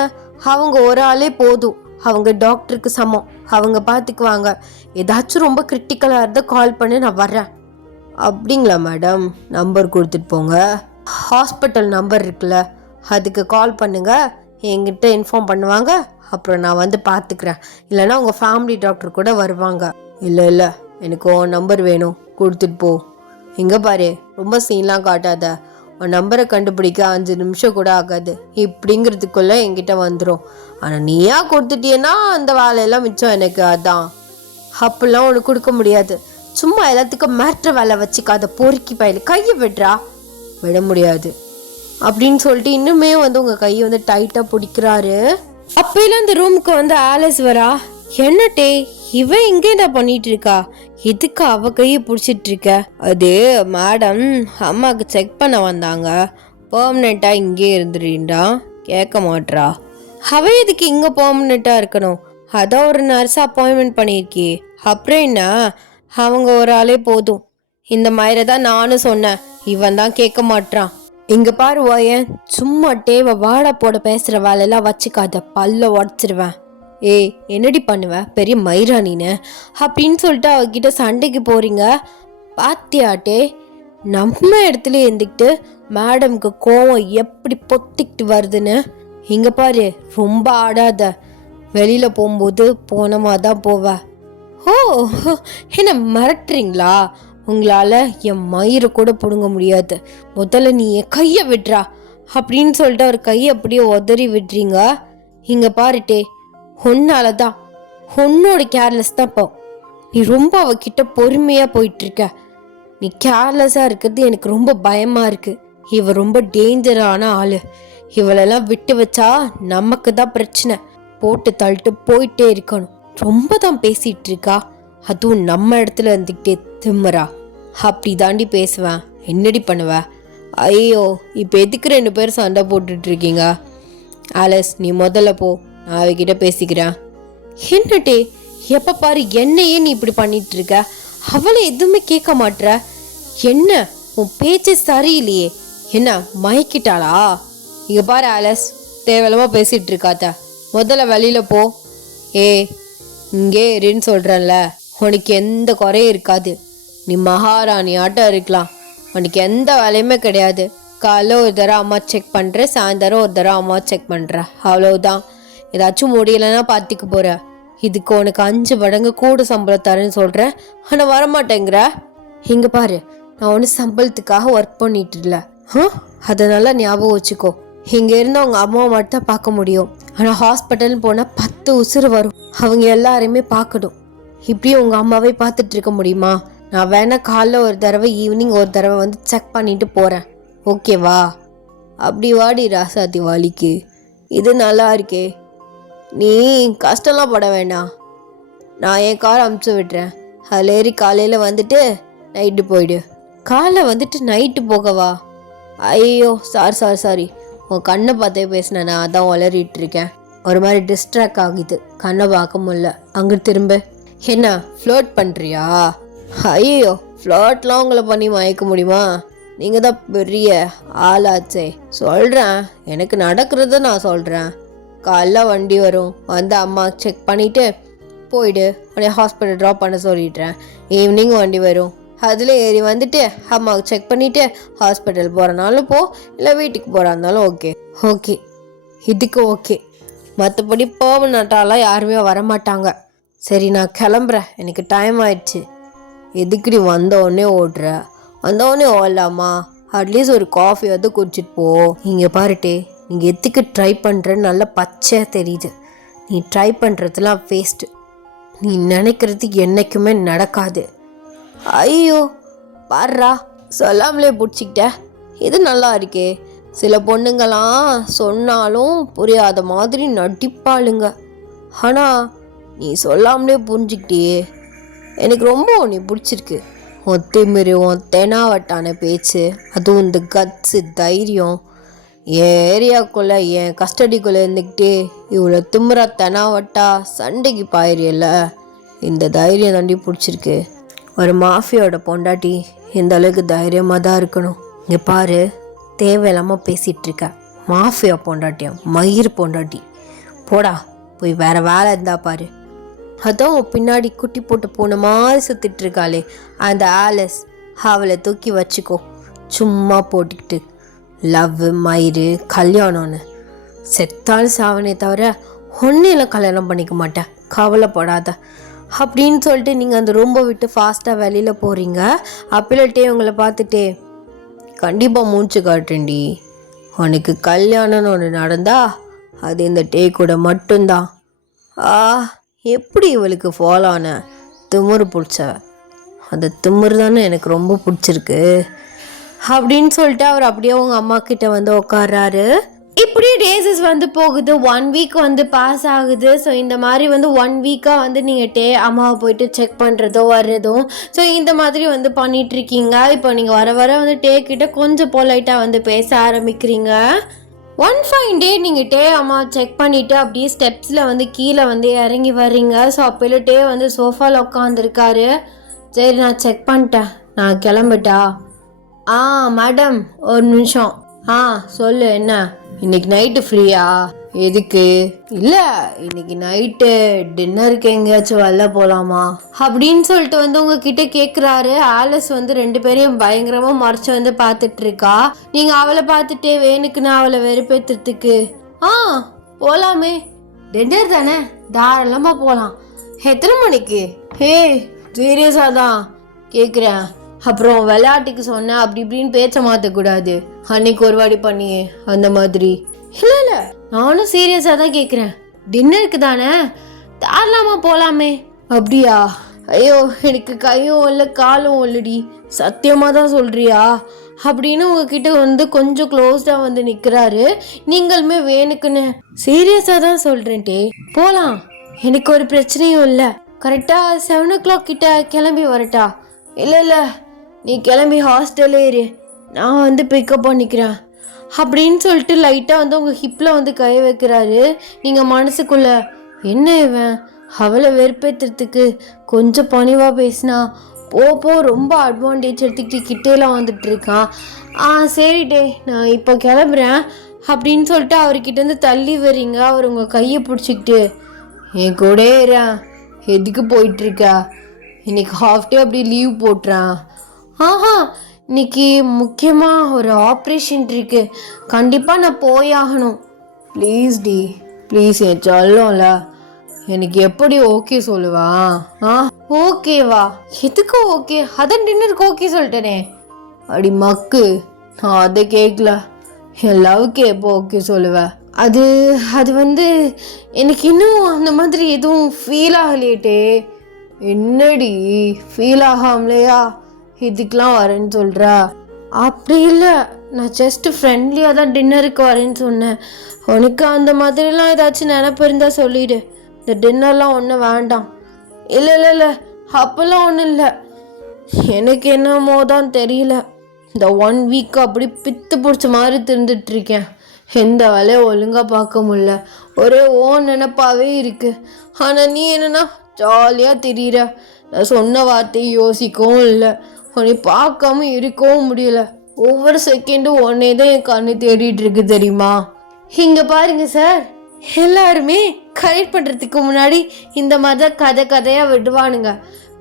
அவங்க ஒரு ஆளே போதும். அவங்க டாக்டருக்கு சமம், அவங்க பார்த்துக்குவாங்க. ஏதாச்சும் ரொம்ப கிரிட்டிக்கலாக இருந்தால் கால் பண்ணி நான் வர்றேன். அப்படிங்களா மேடம்? நம்பர் கொடுத்துட்டு போங்க. ஹாஸ்பிட்டல் நம்பர் இருக்குல்ல, அதுக்கு கால் பண்ணுங்க, என்கிட்ட இன்ஃபார்ம் பண்ணுவாங்க. அப்புறம் நான் வந்து பார்த்துக்கிறேன். இல்லைன்னா உங்கள் ஃபேமிலி டாக்டர் கூட வருவாங்க. இல்லை எனக்கு உன் நம்பர் வேணும், கொடுத்துட்டு போ. எங்கே பாரு, ரொம்ப சீன்லாம் காட்டாத. உன் நம்பரை கண்டுபிடிக்க 5 நிமிஷம் கூட ஆகாது. இப்படிங்கிறதுக்குள்ளே என்கிட்ட வந்துடும். ஆனால் நீயா கொடுத்துட்டியன்னா அந்த வேலையெல்லாம் மிச்சம் எனக்கு. அதான் அப்படிலாம் உனக்கு கொடுக்க முடியாது. சும்மா எல்லாத்துக்கும் மேட்ரு வேலை வச்சுக்காத பொறுக்கி பயில, கையை விடுறா. விட முடியாது அப்படின்னு சொல்லிட்டு இன்னுமே வந்து உங்கள் கையை வந்து டைட்டாக பிடிக்கிறாரு. அப்பையில அந்த ரூமுக்கு வந்து ஆலிஸ் வரா. என்னட்டே இவன் இங்கே தான் பண்ணிட்டு இருக்கா, எதுக்கு அவ கையை பிடிச்சிட்டு இருக்க? அது மேடம் அம்மாவுக்கு செக் பண்ண வந்தாங்க, பெர்மனெண்ட்டாக இங்கே இருந்துடுறா. கேட்க மாட்றா. அவ எதுக்கு இங்கே பெர்மனெண்ட்டாக இருக்கணும்? அதான் ஒரு நர்ஸ் அப்பாயின்மெண்ட் பண்ணியிருக்கே. அப்புறம் என்ன, அவங்க ஒரு ஆளே போதும். இந்த மாதிரி தான் நானும் சொன்னேன், இவன் தான் கேட்க மாட்டான். இங்க பாரு ஓயன், சும்மா டேவ வாடா போட பேசுற வேலையெல்லாம் வச்சுக்காத, பல்ல உடச்சிருவேன். ஏய் என்னடி பண்ணுவ, பெரிய மயிரானின்னு அப்படின்னு சொல்லிட்டு அவகிட்ட சண்டைக்கு போறீங்க. பாத்தியாட்டே, நம்ம இடத்துல இருந்துக்கிட்டு மேடம்க்கு கோவம் எப்படி பொத்திக்கிட்டு வருதுன்னு. இங்க பாரு, ரொம்ப ஆடாத. வெளியில போகும்போது போனமா தான் போவ. ஓ, என்ன மிரட்டுறீங்களா? உங்களால் என் மயிரை கூட பிடுங்க முடியாது. முதல்ல நீ என் கையை விட்றா அப்படின்னு சொல்லிட்டு அவர் கையை அப்படியே உதறி விடுறீங்க. இங்கே பாருட்டே, உன்னால தான், உன்னோட கேர்லெஸ் தான். இப்போ நீ ரொம்ப அவகிட்ட பொறுமையாக போயிட்டுருக்க. நீ கேர்லெஸ்ஸாக இருக்கிறது எனக்கு ரொம்ப பயமாக இருக்குது. இவ ரொம்ப டேஞ்சரான ஆள். இவளெல்லாம் விட்டு வச்சா நமக்கு தான் பிரச்சனை. போட்டு தள்ளிட்டு போயிட்டே இருக்கணும். ரொம்ப தான் பேசிகிட்டு இருக்கா, அதுவும் நம்ம இடத்துல இருந்துக்கிட்டே திம்மரா. அப்படி தாண்டி பேசுவேன், என்னடி பண்ணுவ? ஐயோ, இப்போ எதுக்கு 2 பேரும் சண்டை போட்டுட்ருக்கீங்க? ஆலிஸ் நீ முதல்ல போ, நான் அவகிட்ட பேசிக்கிறேன். என்னட்டே, எப்போ பாரு என்னையே நீ இப்படி பண்ணிட்டு இருக்க. அவளை எதுவுமே கேட்க மாட்ற. என்ன உன் பேச்சு சரியில்லையே. என்ன மயக்கிட்டாளா? இங்கே பாரு ஆலிஸ், தேவையில்லாமல் பேசிகிட்டு இருக்காத்த. முதல்ல வெளியில் போ. ஏ இங்கே இருன்னு சொல்கிறேன்ல, உனக்கு எந்த குறையும் இருக்காது. நீ மகாராணி ஆட்டம் இருக்கலாம். உனக்கு எந்த வேலையுமே கிடையாது. காலைல ஒரு தடவை அம்மா செக் பண்ணுற, சாயந்தரம் ஒரு தடவை அம்மா செக் பண்ணுற, அவ்வளோதான். ஏதாச்சும் முடியலைன்னா பார்த்துக்க போகிற. இதுக்கு உனக்கு 5 மடங்கு கூட சம்பளம் தரேன்னு சொல்கிறேன், ஆனால் வரமாட்டேங்கிற. இங்கே பாரு, நான் ஒன்று சம்பளத்துக்காக ஒர்க் பண்ணிட்டு இல்லை. அதனால ஞாபகம் வச்சுக்கோ. இங்கே இருந்து அவங்க அம்மாவை மட்டும் தான் பார்க்க முடியும். ஆனால் ஹாஸ்பிட்டல்னு போனால் 10 உசுறு வரும். அவங்க எல்லாரையுமே பார்க்கணும். இப்படியும் உங்கள் அம்மாவே பார்த்துட்டு இருக்க முடியுமா? நான் வேணா காலைல ஒரு தடவை, ஈவினிங் ஒரு தடவை வந்து செக் பண்ணிட்டு போகிறேன், ஓகேவா? அப்படி வாடி ராசாத்தி வாலிக்கு, இது நல்லா இருக்கே. நீ கஷ்டம்லாம் பட வேண்டாம். நான் என் காரை அமுச்சு விட்டுறேன். அதில் ஏறி காலையில் வந்துட்டு நைட்டு போயிடு. காலைல வந்துட்டு நைட்டு போகவா? ஐயோ சாரி, உன் கண்ணை பார்த்தே பேசினேன், நான் அதான் வளரிட்டு இருக்கேன். ஒரு மாதிரி டிஸ்ட்ராக்ட் ஆகுது, கண்ணை பார்க்க முடியல. அங்கே திரும்ப. என்ன ஃப்ளோட் பண்ணுறியா? ஐயோ, ஃப்ளோட்லாம் உங்களை பண்ணி மயக்க முடியுமா? நீங்கள் தான் பெரிய ஆளாச்சே. சொல்கிறேன், எனக்கு நடக்கிறத நான் சொல்கிறேன். காலைல வண்டி வரும், வந்து அம்மா செக் பண்ணிவிட்டு போயிடு. உடனே ஹாஸ்பிட்டல் ட்ராப் பண்ண சொல்லிடுறேன். ஈவினிங் வண்டி வரும், அதில் ஏறி வந்துட்டு அம்மாவுக்கு செக் பண்ணிவிட்டு ஹாஸ்பிட்டல் போகிறனாலும் போ, இல்லை வீட்டுக்கு போகிறாருந்தாலும் ஓகே. இதுக்கு ஓகே. மற்றபடி பெர்மனெண்ட்டாலாம் யாருமே வரமாட்டாங்க. சரி, நான் கிளம்புறேன், எனக்கு டைம் ஆயிடுச்சு. எதுக்குடி வந்தோடனே ஓடுற? வந்தோடனே ஓடலாமா? அட்லீஸ்ட் ஒரு காஃபியாவது குடிச்சிட்டு போ. இங்கே பாருட்டே, நீங்கள் எத்துக்கு ட்ரை பண்ணுறன்னு நல்லா பச்சையாக தெரியுது. நீ ட்ரை பண்ணுறதுலாம் வேஸ்ட்டு. நீ நினைக்கிறது என்றைக்குமே நடக்காது. ஐயோ பாடுறா, சொல்லாமலே பிடிச்சிக்கிட்ட. இது நல்லா இருக்கே. சில பொண்ணுங்களாம் சொன்னாலும் புரியாத மாதிரி நடிப்பாளுங்க. ஆனால் நீ சொல்லாமலே புரிஞ்சுக்கிட்டியே. எனக்கு ரொம்ப நீ பிடிச்சிருக்கு. உன் திமிரு, உன் தெனாவட்டான பேச்சு, அதுவும் இந்த கட்ஸு, தைரியம். என் ஏரியாக்குள்ளே என் கஸ்டடிக்குள்ளே இருந்துக்கிட்டே இவ்வளோ திமிரா தெனாவட்டா சண்டைக்கு பாயிரியல்ல, இந்த தைரியம் தாண்டி பிடிச்சிருக்கு. ஒரு மாஃபியோட பொண்டாட்டி இந்த அளவுக்கு தைரியமாக தான் இருக்கணும். இங்கே பாரு, தேவையில்லாமல் பேசிகிட்டு இருக்க. மாஃபியா பொண்டாட்டியா, மயிர் பொண்டாட்டி. போடா, போய் வேறு வேலை இருந்தா பாரு. அதான் பின்னாடி குட்டி போட்டு போன மாதிரி சுற்றிட்டு இருக்காளே அந்த ஆலிஸ், அவளை தூக்கி வச்சுக்கோ. சும்மா போட்டுக்கிட்டு லவ், மயிறு, கல்யாணம்னு செத்தாலும் சாவனே தவிர ஒன்றையும் கல்யாணம் பண்ணிக்க மாட்டேன், கவலைப்படாத அப்படின்னு சொல்லிட்டு நீங்கள் அந்த ரூம்பை விட்டு ஃபாஸ்ட்டாக வெளியில் போகிறீங்க. அப்பிலட்டே உங்களை பார்த்துட்டே, கண்டிப்பாக மூச்சு காட்டுறேன்டி, உனக்கு கல்யாணம்னு ஒன்று நடந்தா அது இந்த டே கூட மட்டும்தான். எப்படி இவளுக்கு ஃபாலோ ஆன திமுரு பிடிச்ச, அந்த திமுரு தானே எனக்கு ரொம்ப பிடிச்சிருக்கு அப்படின்னு சொல்லிட்டு அவர் அப்படியே உங்கள் அம்மா கிட்ட வந்து உட்கார்றாரு. இப்படி டேஸஸ் வந்து போகுது. 1 வீக் வந்து பாஸ் ஆகுது. ஸோ இந்த மாதிரி வந்து 1 வீக்காக வந்து நீங்கள் அம்மாவை போயிட்டு செக் பண்ணுறதோ வர்றதும், ஸோ இந்த மாதிரி வந்து பண்ணிகிட்ருக்கீங்க. இப்போ நீங்கள் வர வர வந்து கிட்ட கொஞ்சம் பொலைட்டாக வந்து பேச ஆரம்பிக்கிறீங்க. 1 fine day நீங்கள் அம்மா செக் பண்ணிவிட்டு அப்படியே ஸ்டெப்ஸில் வந்து கீழே வந்து இறங்கி வர்றீங்க. ஸோ அப்போல வந்து சோஃபாவில் உட்காந்துருக்காரு. சரி, நான் செக் பண்ணிட்டேன், நான் கிளம்பிட்டா. மேடம் ஒரு நிமிஷம். சொல்லு, என்ன இன்னைக்கு நைட்டு ஃப்ரீயா? எதுக்கு? இல்லை, இன்னைக்கு நைட்டு டின்னருக்கு எங்கேயாச்சும் வெளில போகலாமா அப்படின்னு சொல்லிட்டு வந்து உங்ககிட்ட கேட்குறாரு. ஆலிஸ் வந்து 2 பேரையும் பயங்கரமாக மறைச்சு வந்து பார்த்துட்டு இருக்கா. நீங்கள் அவளை பார்த்துட்டே வேணுக்குன்னு அவளை வெறுப்பேற்றுறதுக்கு போகலாமே, டின்னர் தானே, தாராளமாக போகலாம். எத்தனை மணிக்கு? சீரியஸாக தான் கேட்குறேன். அப்புறம் விளையாட்டுக்கு சொன்னேன் அப்படி இப்படின்னு பேச்ச மாற்றக்கூடாது. அன்னைக்கு ஒரு வாடி பண்ணியே அந்த மாதிரி. இல்லை, நானும் சீரியஸாக தான் கேட்குறேன். டின்னருக்கு தானே, தாராளமாக போகலாமே. அப்படியா? ஐயோ, எனக்கு கையும் இல்லை காலும் இல்லடி, சத்தியமாக தான் சொல்கிறியா அப்படின்னு உங்ககிட்ட வந்து கொஞ்சம் க்ளோஸ்டாக வந்து நிற்கிறாரு. நீங்களுமே வேணுக்குன்னு சீரியஸாக தான் சொல்கிறேன்ட்டே, போகலாம், எனக்கு ஒரு பிரச்சனையும் இல்லை. கரெக்டாக 7 o'clock கிட்ட கிளம்பி வரட்டா? இல்லை, நீ கிளம்பி ஹாஸ்டல்லே இரு, நான் வந்து பிக்கப் பண்ணிக்கிறேன் அப்படின்னு சொல்லிட்டு லைட்டாக வந்து உங்கள் ஹிப்பில் வந்து கை வைக்கிறாரு. நீங்கள் மனசுக்குள்ள, என்ன இவன் அவளை வெறுப்பேற்றுறதுக்கு கொஞ்சம் பணிவாக பேசினா போ ரொம்ப அட்வான்டேஜ் எடுத்துக்கிட்டு கிட்டேலாம் வந்துட்டுருக்கான். சரி டே, நான் இப்போ கிளம்புறேன் அப்படின்னு சொல்லிட்டு அவர்கிட்டேருந்து தள்ளி வரீங்க. அவர் உங்கள் கையை பிடிச்சிக்கிட்டு, என் கூட ஏறேன், எதுக்கு போயிட்டுருக்கா? இன்னைக்கு ஹாஃப் டே அப்படி லீவ் போட்டுறேன். இன்னைக்கு முக்கியமாக ஒரு ஆப்ரேஷன் இருக்கு, கண்டிப்பாக நான் போயாகணும். ப்ளீஸ் டி, ப்ளீஸ், என் சொல்லல. எனக்கு எப்படி ஓகே சொல்லுவா? ஓகேவா? எதுக்கு ஓகே? அதான் டின்னருக்கு ஓகே சொல்லிட்டேனே. அடி மக்கு, நான் அதை கேட்கல. என் லவ்க்கு எப்போ ஓகே சொல்லுவேன்? அது வந்து எனக்கு இன்னும் அந்த மாதிரி எதுவும் ஃபீல் ஆகலையேட்டே. என்னடி ஃபீல் ஆகாமலையா இதுக்கெலாம் வரேன்னு சொல்கிறா? அப்படி இல்லை, நான் ஜஸ்ட் ஃப்ரெண்ட்லியாக தான் டின்னருக்கு வரேன்னு சொன்னேன். உனக்கு அந்த மாதிரிலாம் ஏதாச்சும் நினப்பு இருந்தால் சொல்லிவிடு. இந்த டின்னர்லாம் ஒன்றும் வேண்டாம். இல்லை, அப்போல்லாம் ஒன்றும் இல்லை. எனக்கு என்னமோ தான் தெரியல, இந்த 1 வீக் அப்படி பித்து பிடிச்ச மாதிரி திருந்துட்டுருக்கேன். எந்த வேலையை ஒழுங்காக பார்க்க முடியல, ஒரே நினப்பாவே இருக்குது. ஆனால் நீ என்னன்னா ஜாலியாக தெரியுற. நான் சொன்ன வார்த்தையை யோசிக்கவும் இல்லை, உன்னை பார்க்காம இருக்கவும் முடியல. ஒவ்வொரு செகண்டும் உன்னே தான் என் கண்ணு தேடிட்டு இருக்கு தெரியுமா? இங்கே பாருங்க சார், எல்லாருமே கரெக்ட் பண்ணுறதுக்கு முன்னாடி இந்த மாதிரி கதையாக விடுவானுங்க.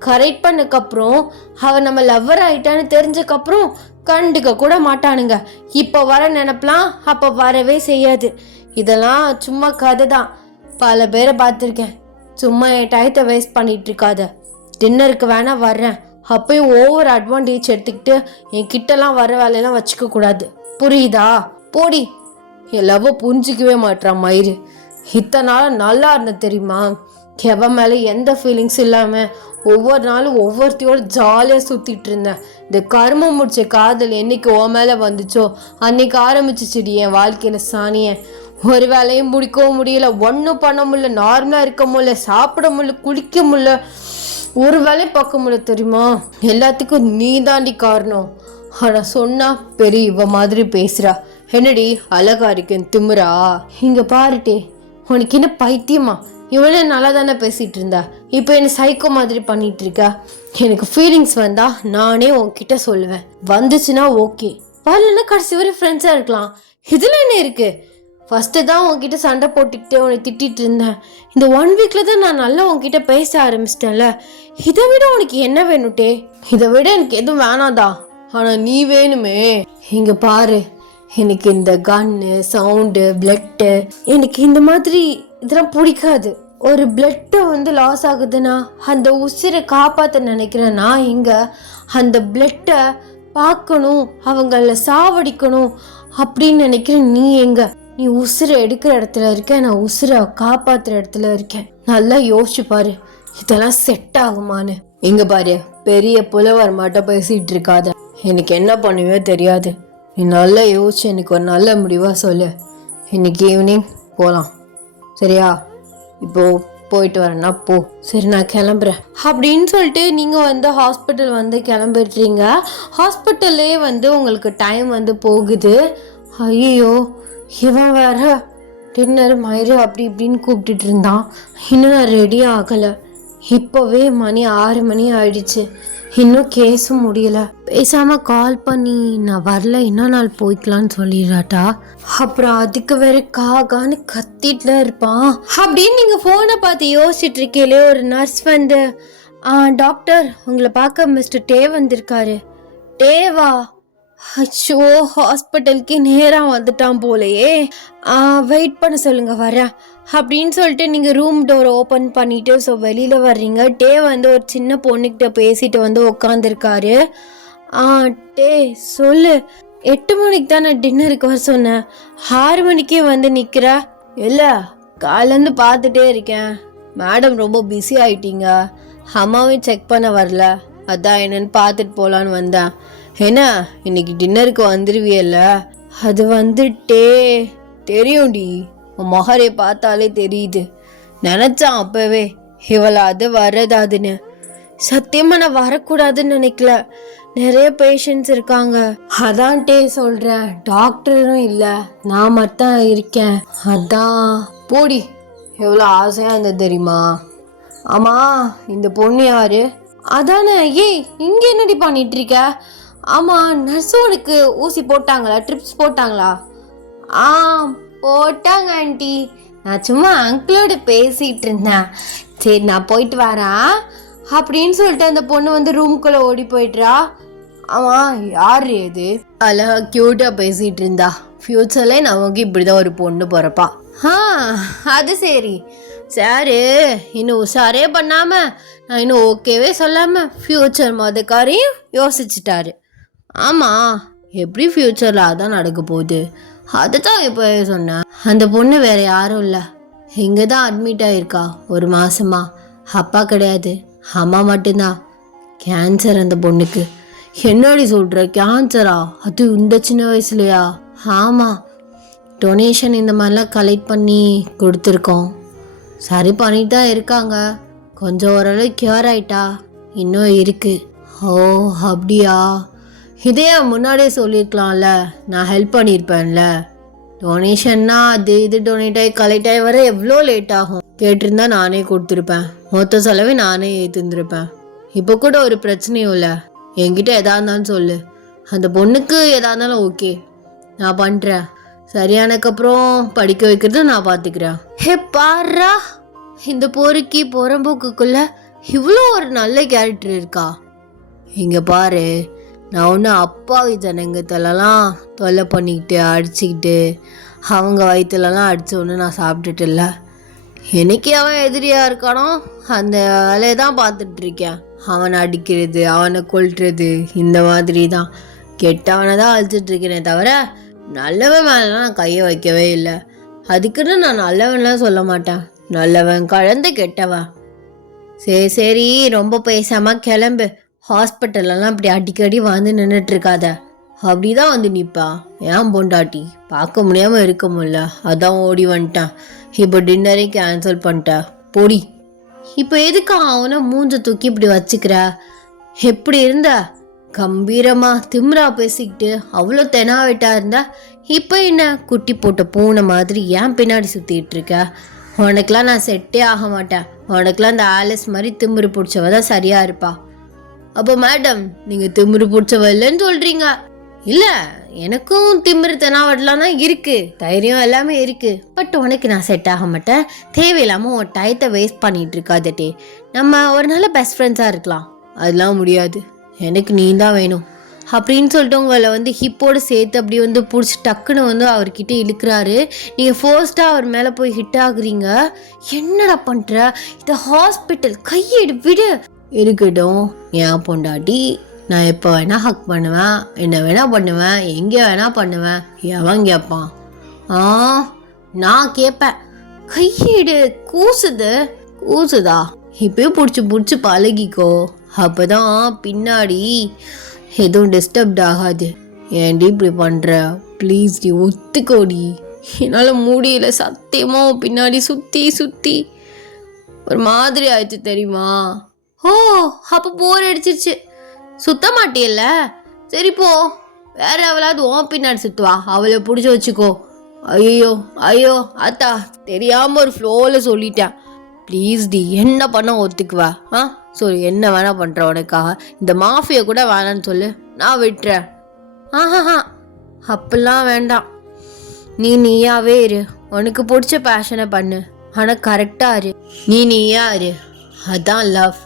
கரெக்ட் பண்ணக்கப்புறம் அவன் நம்ம லவ்வர் ஆயிட்டான்னு தெரிஞ்சக்கப்புறம் கண்டுக்க கூட மாட்டானுங்க. இப்போ வர நினைப்பலாம், அப்போ வரவே செய்யாது. இதெல்லாம் சும்மா கதை தான். பல பேரை பார்த்துருக்கேன். சும்மா என் டயத்தை வேஸ்ட் பண்ணிட்டு இருக்காத. டின்னருக்கு வேணா வர்றேன், அப்பயும் ஓவர் அட்வான்டேஜ் எடுத்துக்கிட்டு என் கிட்டலாம் வர வேலையெல்லாம் வச்சுக்க கூடாது, புரியுதா? போடி. என் லவ் புரிஞ்சிக்கவே மாட்டான் மயிறு. இத்தனை நாள் நல்லா இருந்த தெரியுமா? எவன் மேலே எந்த ஃபீலிங்ஸ் இல்லாமல் ஒவ்வொரு நாளும் ஒவ்வொருத்தையோட ஜாலியாக சுற்றிட்டு இருந்தேன். இந்த கர்மம் முடிச்ச காதல் என்னைக்கு ஓ மேலே வந்துச்சோ அன்னைக்கு ஆரம்பிச்சிச்சுடி என் வாழ்க்கையில் சாணியை. ஒரு வேலையும் முடிக்கவும் முடியல, ஒன்றும் பண்ண முடியல, நார்மலாக இருக்க முடியல, சாப்பிட முடியல, குளிக்க முடியல, ஒரு வேலையும் பார்க்க முடியல தெரியுமா? எல்லாத்துக்கும் நீ தாண்டி காரணம். ஆனால் சொன்னால் பெரிய இவ மாதிரி பேசுகிறா. என்னடி அழகா இருக்கேன் திமுறா? இங்கே பாருட்டே, உனக்கு என்ன பைத்தியமா? இவளே நல்லா தானே பேசிகிட்டு இருந்தா, இப்போ என்ன சைக்கோ மாதிரி பண்ணிகிட்டு இருக்கா? எனக்கு ஃபீலிங்ஸ் வந்தால் நானே உன்கிட்ட சொல்லுவேன். வந்துச்சுன்னா ஓகே, வரலன்னா கடைசி வரை ஃப்ரெண்ட்ஸாக இருக்கலாம். இதில் என்ன இருக்குது? ஃபஸ்ட்டு தான் உன்கிட்ட சண்டை போட்டுக்கிட்டு உன்னை திட்டிகிட்டு இருந்தேன். இந்த 1 வீக்கில் தான் நான் நல்லா உன்கிட்ட பேச ஆரம்பிச்சிட்டேன்ல. இதை விட உனக்கு என்ன வேணுட்டே? இதை விட எனக்கு எதுவும் வேணாதா, ஆனால் நீ வேணுமே. இங்கே பாரு, எனக்கு இந்த கன்னு சவுண்டு பிளட்டு எனக்கு இந்த மாதிரி இதெல்லாம் பிடிக்காது. ஒரு பிளட்டை வந்து லாஸ் ஆகுதுன்னா அந்த உசிரை காப்பாற்ற நினைக்கிறேன் நான். இங்கே அந்த பிளட்டை பார்க்கணும், அவங்கள சாவடிக்கணும் அப்படின்னு நினைக்கிறேன். நீ எங்க? நீ உசிரை எடுக்கிற இடத்துல இருக்க, நான் உசிரை காப்பாற்றுற இடத்துல இருக்கேன். நல்லா யோசிச்சு பாரு, இதெல்லாம் செட் ஆகுமான்னு. இங்க பாரு, பெரிய புலவர் மட்டும் பேசிட்டு இருக்காத. எனக்கு என்ன பண்ணுவே தெரியாது. நீ நல்லா யோசிச்சு எனக்கு ஒரு நல்ல முடிவாக சொல்லு. இன்னைக்கு ஈவினிங் போகலாம், சரியா? இப்போ போயிட்டு வரேன்னா போ. சரி, நான் கிளம்புறேன் அப்படின்னு சொல்லிட்டு நீங்கள் வந்து ஹாஸ்பிட்டல் வந்து கிளம்பிடுறீங்க. ஹாஸ்பிட்டல்லே வந்து உங்களுக்கு டைம் வந்து போகுது. ஐயோ, இவன் வேற டின்னர் மயிறு அப்படி இப்படின்னு கூப்பிட்டுட்டு இருந்தான். இன்னும் நான் ரெடி ஆகலை. இப்போவே மணி 6 மணி ஆயிடுச்சு, இன்னும் கேஸும் முடியல. பேசாம கால் பண்ணி நான் வரல, இன்னொரு நாள் போய்க்கலான்னு சொல்லிடுறாட்டா. அப்புறம் அதுக்கு வேற காகான்னு கத்திட்டுல இருப்பான். அப்படின்னு நீங்க போனை பார்த்து யோசிச்சுட்டு இருக்கீங்களே, ஒரு நர்ஸ் வந்து டாக்டர் உங்களை பார்க்க மிஸ்டர் டே வந்திருக்காரு. டேவா? அச்சோ, ஹாஸ்பிட்டலுக்கு நேராக வந்துட்டான் போலையே. வெயிட் பண்ண சொல்லுங்க, வரேன் அப்படின்னு சொல்லிட்டு நீங்கள் ரூம் டோர் ஓப்பன் பண்ணிவிட்டு ஸோ வெளியில் வர்றீங்க. டே வந்து ஒரு சின்ன பொண்ணுக்கிட்ட பேசிட்டு வந்து உக்காந்துருக்காரு. டே சொல்லு, 8 மணிக்கு தான் நான் டின்னருக்கு வர சொன்னேன், 6 மணிக்கே வந்து நிற்கிறா. இல்லை, காலேருந்து பார்த்துட்டே இருக்கேன், மேடம் ரொம்ப பிஸி ஆகிட்டீங்க, அம்மாவையும் செக் பண்ண வரல, அதான் என்னன்னு பார்த்துட்டு போகலான்னு வந்தேன். என்ன இன்னைக்கு டின்னருக்கு வந்துடுவியல்ல? அது வந்துட்டே தெரியும்டி, உன் மொஹரை பார்த்தாலே தெரியுது. நினச்சான் அப்பவே இவளை அது வர்றதாதுன்னு. சத்தியமாக நான் வரக்கூடாதுன்னு நினைக்கல, நிறைய பேஷண்ட்ஸ் இருக்காங்க, அதான் டே சொல்கிறேன். டாக்டரும் இல்லை, நான் மட்டும் இருக்கேன், அதான். போடி, எவ்வளோ ஆசையாக இருந்தது தெரியுமா? ஆமாம், இந்த பொண்ணு யாரு? அதானே. ஏய், இங்கே என்னடி பண்ணிட்டு இருக்க? ஆமாம், நர்ஸு உனக்கு ஊசி போட்டாங்களா, ட்ரிப்ஸ் போட்டாங்களா? போட்டாங்க ஆண்டி. நான் சும்மா அங்கிளோட பேசிகிட்டு இருந்தேன். சரி, நான் போயிட்டு வரேன் அப்படின்னு சொல்லிட்டு அந்த பொண்ணு வந்து ரூம்குள்ளே ஓடி போயிட்டுறா. ஆமாம், யார் இது? அழகா க்யூட்டாக பேசிகிட்டு இருந்தா. ஃப்யூச்சரில் நமக்கு இப்படி தான் ஒரு பொண்ணு பிறப்பா. அது சரி சாரு, இன்னும் உஷாரே பண்ணாமல் நான் இன்னும் ஓகேவே சொல்லாமல் ஃப்யூச்சர் மொதக்காரையும் யோசிச்சுட்டாரு. ஆமாம், எப்படி ஃப்யூச்சரில் அதான் நடக்க போகுது, அதுதான் இப்போ சொன்னேன். அந்த பொண்ணு வேறு யாரும் இல்லை, இங்கே தான் அட்மிட் ஆகிருக்கா 1 மாதமா. அப்பா கிடையாது, அம்மா மட்டும்தான். கேன்சர் அந்த பொண்ணுக்கு. என்னடி சொல்கிற, கேன்சரா? அது இந்த சின்ன வயசுலையா? ஆமாம், டொனேஷன் இந்த மாதிரிலாம் கலெக்ட் பண்ணி கொடுத்துருக்கோம். சரி பண்ணிட்டு தான் இருக்காங்க, கொஞ்சம் ஓரளவு க்யூர் ஆயிட்டா, இன்னும் இருக்குது. ஓ அப்படியா? இதே முன்னாடியே சொல்லியிருக்கலாம்ல, நான் ஹெல்ப் பண்ணியிருப்பேன்ல. டொனேஷன்னா அது இது டொனேட் ஆகி கலெக்ட் ஆகி வர எவ்வளோ லேட் ஆகும். கேட்டிருந்தா நானே கொடுத்துருப்பேன், மொத்த செலவே நானே ஏற்றுந்துருப்பேன். இப்போ கூட ஒரு பிரச்சனையும் இல்லை, என்கிட்ட எதா இருந்தாலும் சொல்லு. அந்த பொண்ணுக்கு எதா இருந்தாலும் ஓகே, நான் பண்ணுறேன். சரியானக்கப்புறம் படிக்க வைக்கிறது நான் பார்த்துக்கிறேன். ஹே பாரா, இந்த பொறுக்கி புறம்போக்குக்குள்ள இவ்வளோ ஒரு நல்ல கேரக்டர் இருக்கா. இங்கே பாரு, நான் ஒன்றும் அப்பாவி ஜனங்கத்தெல்லாம் தொல்லை பண்ணிக்கிட்டு அடிச்சுக்கிட்டு அவங்க வயிற்றுலலாம் அடித்த ஒன்று நான் சாப்பிட்டுட்டு இல்லை. என்னைக்கு அவன் எதிரியாக இருக்கானோ அந்த வேலையை தான் பார்த்துட்ருக்கேன். அவனை அடிக்கிறது, அவனை கொல்றது, இந்த மாதிரி தான். கெட்டவனை தான் அழிச்சிட்டு இருக்கிறேன் தவிர நல்லவன் மேலாம் நான் கையை வைக்கவே இல்லை. அதுக்குன்னு நான் நல்லவன்லாம் சொல்ல மாட்டேன். நல்லவன் கலந்து கெட்டவன். சரி சரி, ரொம்ப பேசாம கிளம்பு. ஹாஸ்பிட்டல்லாம் இப்படி அடிக்கடி வந்து நின்றுட்டு இருக்காத. அப்படிதான் வந்து நிற்பா ஏன் பொண்டாட்டி. பார்க்க முடியாம இருக்க முடியல, அதான் ஓடி வந்துட்டேன். இப்போ டின்னரே கேன்சல் பண்ணிட்டேன். பொடி. இப்போ எதுக்கு அவனை மூஞ்ச தூக்கி இப்படி வச்சுக்கிற? எப்படி இருந்த? கம்பீரமா திமிரா பேசிக்கிட்டு அவ்வளோ தெனாவிட்டா இருந்தா, இப்போ என்ன குட்டி போட்ட பூனை மாதிரி ஏன் பின்னாடி சுற்றிட்டு இருக்க? உனக்கெலாம் நான் செட்டே ஆக மாட்டேன். உனக்கெலாம் இந்த ஆலிஸ் மாதிரி திமிரு பிடிச்சவ தான் சரியா இருப்பா. அப்போ மேடம், நீங்கள் திமிரு பிடிச்சவ இல்லைன்னு சொல்கிறீங்க? இல்லை, எனக்கும் திமிரு தெனாவட்டலாம் தான் இருக்குது, தைரியம் எல்லாமே இருக்குது. பட் உனக்கு நான் செட் ஆக மாட்டேன். தேவையில்லாமல் உன் டயத்தை வேஸ்ட் பண்ணிகிட்டு இருக்காதே. நம்ம ஒரு நல்ல பெஸ்ட் ஃப்ரெண்ட்ஸாக இருக்கலாம். அதெல்லாம் முடியாது, எனக்கு நீ தான் வேணும் அப்படின்னு சொல்லிட்டு உங்களை வந்து ஹிப்போடு சேர்த்து அப்படி வந்து பிடிச்சி டக்குன்னு வந்து அவர்கிட்ட இழுக்கிறாரு. நீங்கள் ஃபர்ஸ்ட்டாக அவர் மேலே போய் ஹிட் ஆகுறீங்க. என்னடா பண்ணுற? இது ஹாஸ்பிட்டல், கையெடு விடு. இருக்கட்டும், என் பொண்டாட்டி, நான் எப்போ வேணால் ஹக் பண்ணுவேன், என்ன வேணால் பண்ணுவேன், எங்கே வேணால் பண்ணுவேன். எவன் கேட்பான்? நான் கேட்பேன். கையெடு. கூசுதா? இப்பயும் பிடிச்சி பழகிக்கோ. அப்போதான் பின்னாடி எதுவும் டிஸ்டர்ப்ட் ஆகாது. ஏன்டி இப்படி பண்ணுற? ப்ளீஸ் டி, ஒத்துக்கோடி. என்னால் முடியல சத்தியமாக. பின்னாடி சுற்றி ஒரு மாதிரி ஆயிடுச்சு தெரியுமா? ஓ, அப்போ போர் அடிச்சிருச்சு. சுத்த மாட்டியல்ல? சரி போ, வேற எவளாவது உன் பின்னாடி சுற்றுவா, அவளை பிடிச்சி வச்சுக்கோ. ஐயோ அத்தா, தெரியாமல் ஒரு ஃப்ளோவில் சொல்லிட்டேன். ப்ளீஸ் டி, என்ன பண்ண ஒத்துக்குவா? சொல்லு, என்ன வேணா பண்ணுற உனக்காக? இந்த மாஃபியா கூட வேணான்னு சொல்லு, நான் விட்டுறேன். அப்படிலாம் வேண்டாம். நீயாவே இரு, உனக்கு பிடிச்ச பேஷனை பண்ணு, ஆனால் கரெக்டாக இரு. நீயா இரு, அதான் லவ்.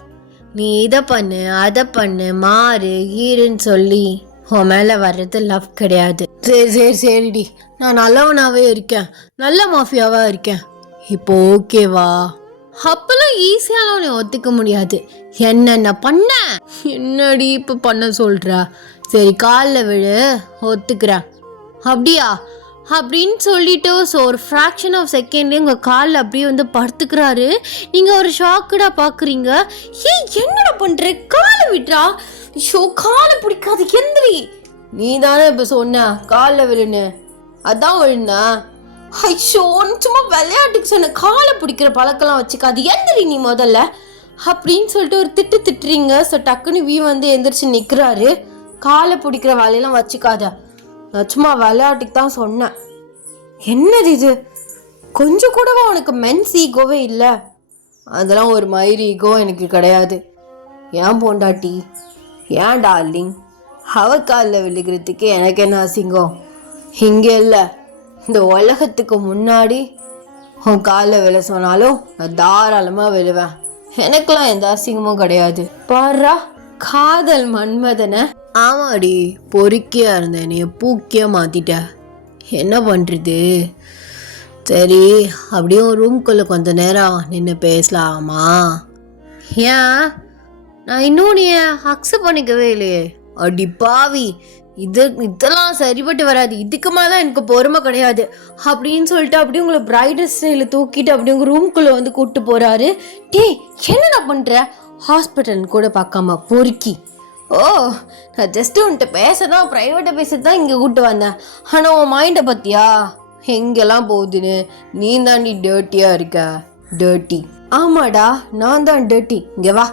நீ இதை பண்ணு அதை பண்ணு மாறு ஈருன்னு சொல்லி உன் மேலே வர்றது லவ் கிடையாது. சரிடி, நான் நல்லவனாகவே இருக்கேன், நல்ல மாஃபியாவாக இருக்கேன். இப்போ ஓகேவா? அப்பெல்லாம் ஈஸியால உன்னை ஒத்துக்க முடியாது. என்னென்ன பண்ண? என்னடி இப்போ பண்ண சொல்கிற? சரி, காலில் விழு, ஒத்துக்கிறேன். அப்படியா? அப்படின்னு சொல்லிட்டு ஒரு ஃப்ராக்ஷன் ஆஃப் செகண்ட்லேயே உங்கள் காலில் அப்படியே வந்து படுத்துக்கிறாரு. நீங்கள் ஒரு ஷாக்குடாக பார்க்குறீங்க. என்னடா பண்ணுற? காலை விட்டுறா. காலை பிடிக்காது, எந்திரி. நீ தானே இப்போ சொன்ன காலில் விழுன்னு, அதான் விழுந்தா. சும்மா விளையாட்டுக்கு சொன்ன, காலை பிடிக்கிற பழக்கெல்லாம் வச்சுக்காது, எந்திரி நீ முதல்ல அப்படின்னு சொல்லிட்டு ஒரு திட்டுறீங்க. ஸோ டக்குன்னு வந்து எந்திரிச்சு நிற்கிறாரு. காலை பிடிக்கிற வேலையெல்லாம் வச்சுக்காத, நான் சும்மா விளையாட்டுக்கு தான் சொன்னேன். என்னது இது? கொஞ்சம் கூடவா உனக்கு மென்ஸ் ஈகோவே இல்லை? அதெல்லாம் ஒரு மயிர் ஈகோ எனக்கு கிடையாது. ஏன் பொண்டாட்டி, ஏன் டார்லிங், அவ காலில் விழுகிறதுக்கு எனக்கு என்ன அசிங்கம்? இங்கே இல்லை, இந்த உலகத்துக்கு முன்னாடி உன் காலில் விழ சொன்னாலும் நான் தாராளமாக விழுவேன். எனக்கெல்லாம் எந்த அசிங்கமும் கிடையாது. பாரா, காதல் மன்மதனை. ஆமாடி, பொறுக்கியா இருந்தேன், நீ பூக்கியா மாத்திட்ட. என்ன பண்ணுறது? சரி, அப்படியே ரூம்குள்ளே கொஞ்ச நேரம் நின்று பேசலாமா? ஏன்? நான் இன்னும் நீ அக்செப்ட் பண்ணிக்கவே இல்லையே. அடி பாவி, இதெல்லாம் சரிப்பட்டு வராது, இதுக்கு மேலே எனக்கு பொறுமை கிடையாது அப்படின்னு சொல்லிட்டு அப்படியே உங்களை பிரைடல் ஸ்டைலில் தூக்கிட்டு அப்படியே உங்கள் ரூம்குள்ளே வந்து கூப்பிட்டு போகிறாரு. என்னென்ன பண்ணுற? ஹாஸ்பிட்டல் கூட பார்க்காம பொறுக்கி. ஓ, நான் ஜஸ்ட்டு உன்கிட்ட பேசதான், ப்ரைவேட்டாக பேசுறது தான் இங்கே கூப்பிட்டு வந்தேன். ஆனால் உன் மைண்டை பற்றியா எங்கெல்லாம் போகுதுன்னு? நீ தாண்டி டர்ட்டியாக இருக்க. டர்ட்டி? ஆமாடா, நான் தான் டர்ட்டி. இங்கே வா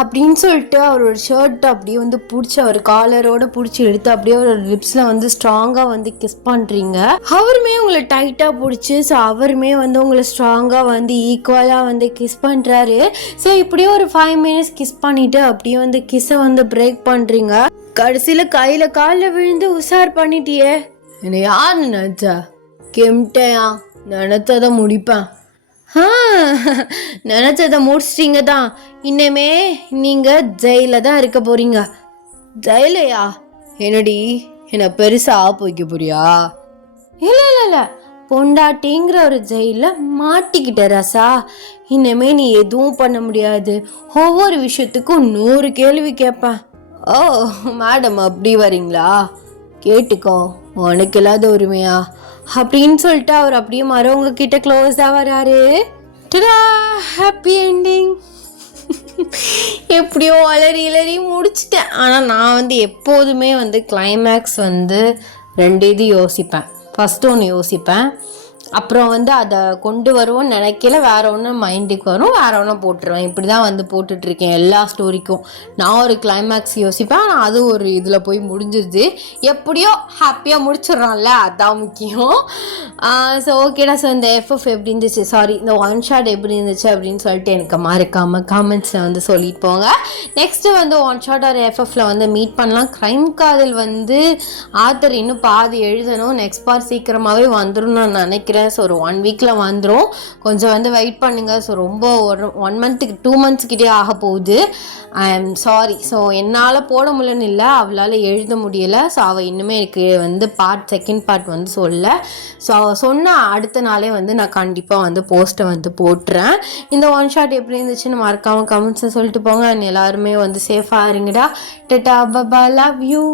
அப்படின்னு சொல்லிட்டு அவரோட ஷர்ட்டை அப்படியே வந்து பிடிச்சி அவர் காலரோட பிடிச்சி எடுத்து அப்படியே அவரோட லிப்ஸில் வந்து ஸ்ட்ராங்காக வந்து கிஸ் பண்ணுறீங்க. அவருமே உங்களை டைட்டாக பிடிச்சி, ஸோ அவருமே வந்து உங்களை ஸ்ட்ராங்காக வந்து ஈக்குவலாக வந்து கிஸ் பண்ணுறாரு. ஸோ இப்படியே ஒரு 5 minutes கிஸ் பண்ணிவிட்டு அப்படியே வந்து கிஸ்ஸை வந்து பிரேக் பண்ணுறீங்க. கடைசியில் கையில் காலில் விழுந்து உஷார் பண்ணிட்டியே. என்னை யார் நினச்சா? கெம்டையா? நினச்சதை முடிப்பேன். நினச்சதை முடிச்சிட்டிங்க தான். இன்னமே நீங்கள் ஜெயிலில் தான் இருக்க போகிறீங்க. ஜெயிலையா? என்னடி, என்னை பெருசாக ஆப்பு வைக்க போறியா? இல்லை பொண்டாட்டிங்கிற ஒரு ஜெயிலில் மாட்டிக்கிட்ட ரசா. இனிமே நீ எதுவும் பண்ண முடியாது. ஒவ்வொரு விஷயத்துக்கும் 100 கேள்வி கேட்பேன். ஓ மேடம் அப்படி வரீங்களா? கேட்டுக்கோ, உனக்கு இல்லாத உரிமையா அப்படின்னு சொல்லிட்டு அவர் அப்படியே மறவங்க கிட்ட க்ளோஸாக வராரு. Happy ending. எப்படியோ அலறி முடிச்சிட்டேன். ஆனால் நான் எப்போதுமே கிளைமேக்ஸ் 2 இது யோசிப்பேன். ஃபஸ்ட்டு ஒன்று யோசிப்பேன், அப்புறம் அதை கொண்டு வருவோன்னு நினைக்கல, வேறு ஒன்று மைண்டுக்கு வரும், வேறு ஒன்று போட்டுருவேன். இப்படி தான் போட்டுட்ருக்கேன் எல்லா ஸ்டோரிக்கும். நான் ஒரு கிளைமேக்ஸ் யோசிப்பேன், ஆனால் அது ஒரு இதில் போய் முடிஞ்சிருது. எப்படியோ ஹாப்பியாக முடிச்சிடுறான்ல, அதுதான் முக்கியம். ஸோ ஓகேடா. ஸோ இந்த எஃப்எஃப் எப்படி இருந்துச்சு, சாரி இந்த ஒன் ஷாட் எப்படி இருந்துச்சு அப்படின்னு சொல்லிட்டு எனக்கு மறக்காமல் காமெண்ட்ஸில் சொல்லிட்டு போங்க. நெக்ஸ்ட்டு ஒன் ஷாட் ஒரு எஃப்எஃப்ல மீட் பண்ணலாம். க்ரைம் காதல் ஆத்தர் இன்னும் பாதி எழுதணும். நெக்ஸ்ட் பார்ட் சீக்கிரமாகவே வந்துடும் நான் நினைக்கிறேன். ஸோ ஒரு 1 வீக்கில் வந்துடும். கொஞ்சம் வெயிட் பண்ணுங்கள். ஸோ ரொம்ப ஒரு 1 மந்த்துக்கு 2 மந்த்ஸ் கிட்டே ஆக போகுது. I am sorry. ஸோ என்னால் போட முடியலன்னு இல்லை, அவளால் எழுத முடியலை. ஸோ அவள் இன்னுமே எனக்கு செகண்ட் பார்ட் சொல்ல. ஸோ அவள் சொன்ன அடுத்த நாளே நான் கண்டிப்பாக போஸ்ட்டை போட்டுறேன். இந்த ஒன் ஷாட் எப்படி இருந்துச்சுன்னு மறக்காமல் கமெண்ட்ஸை சொல்லிட்டு போங்க. எல்லாருமே சேஃபாக இருங்கடா. டட்டா பபா, லவ் யூ.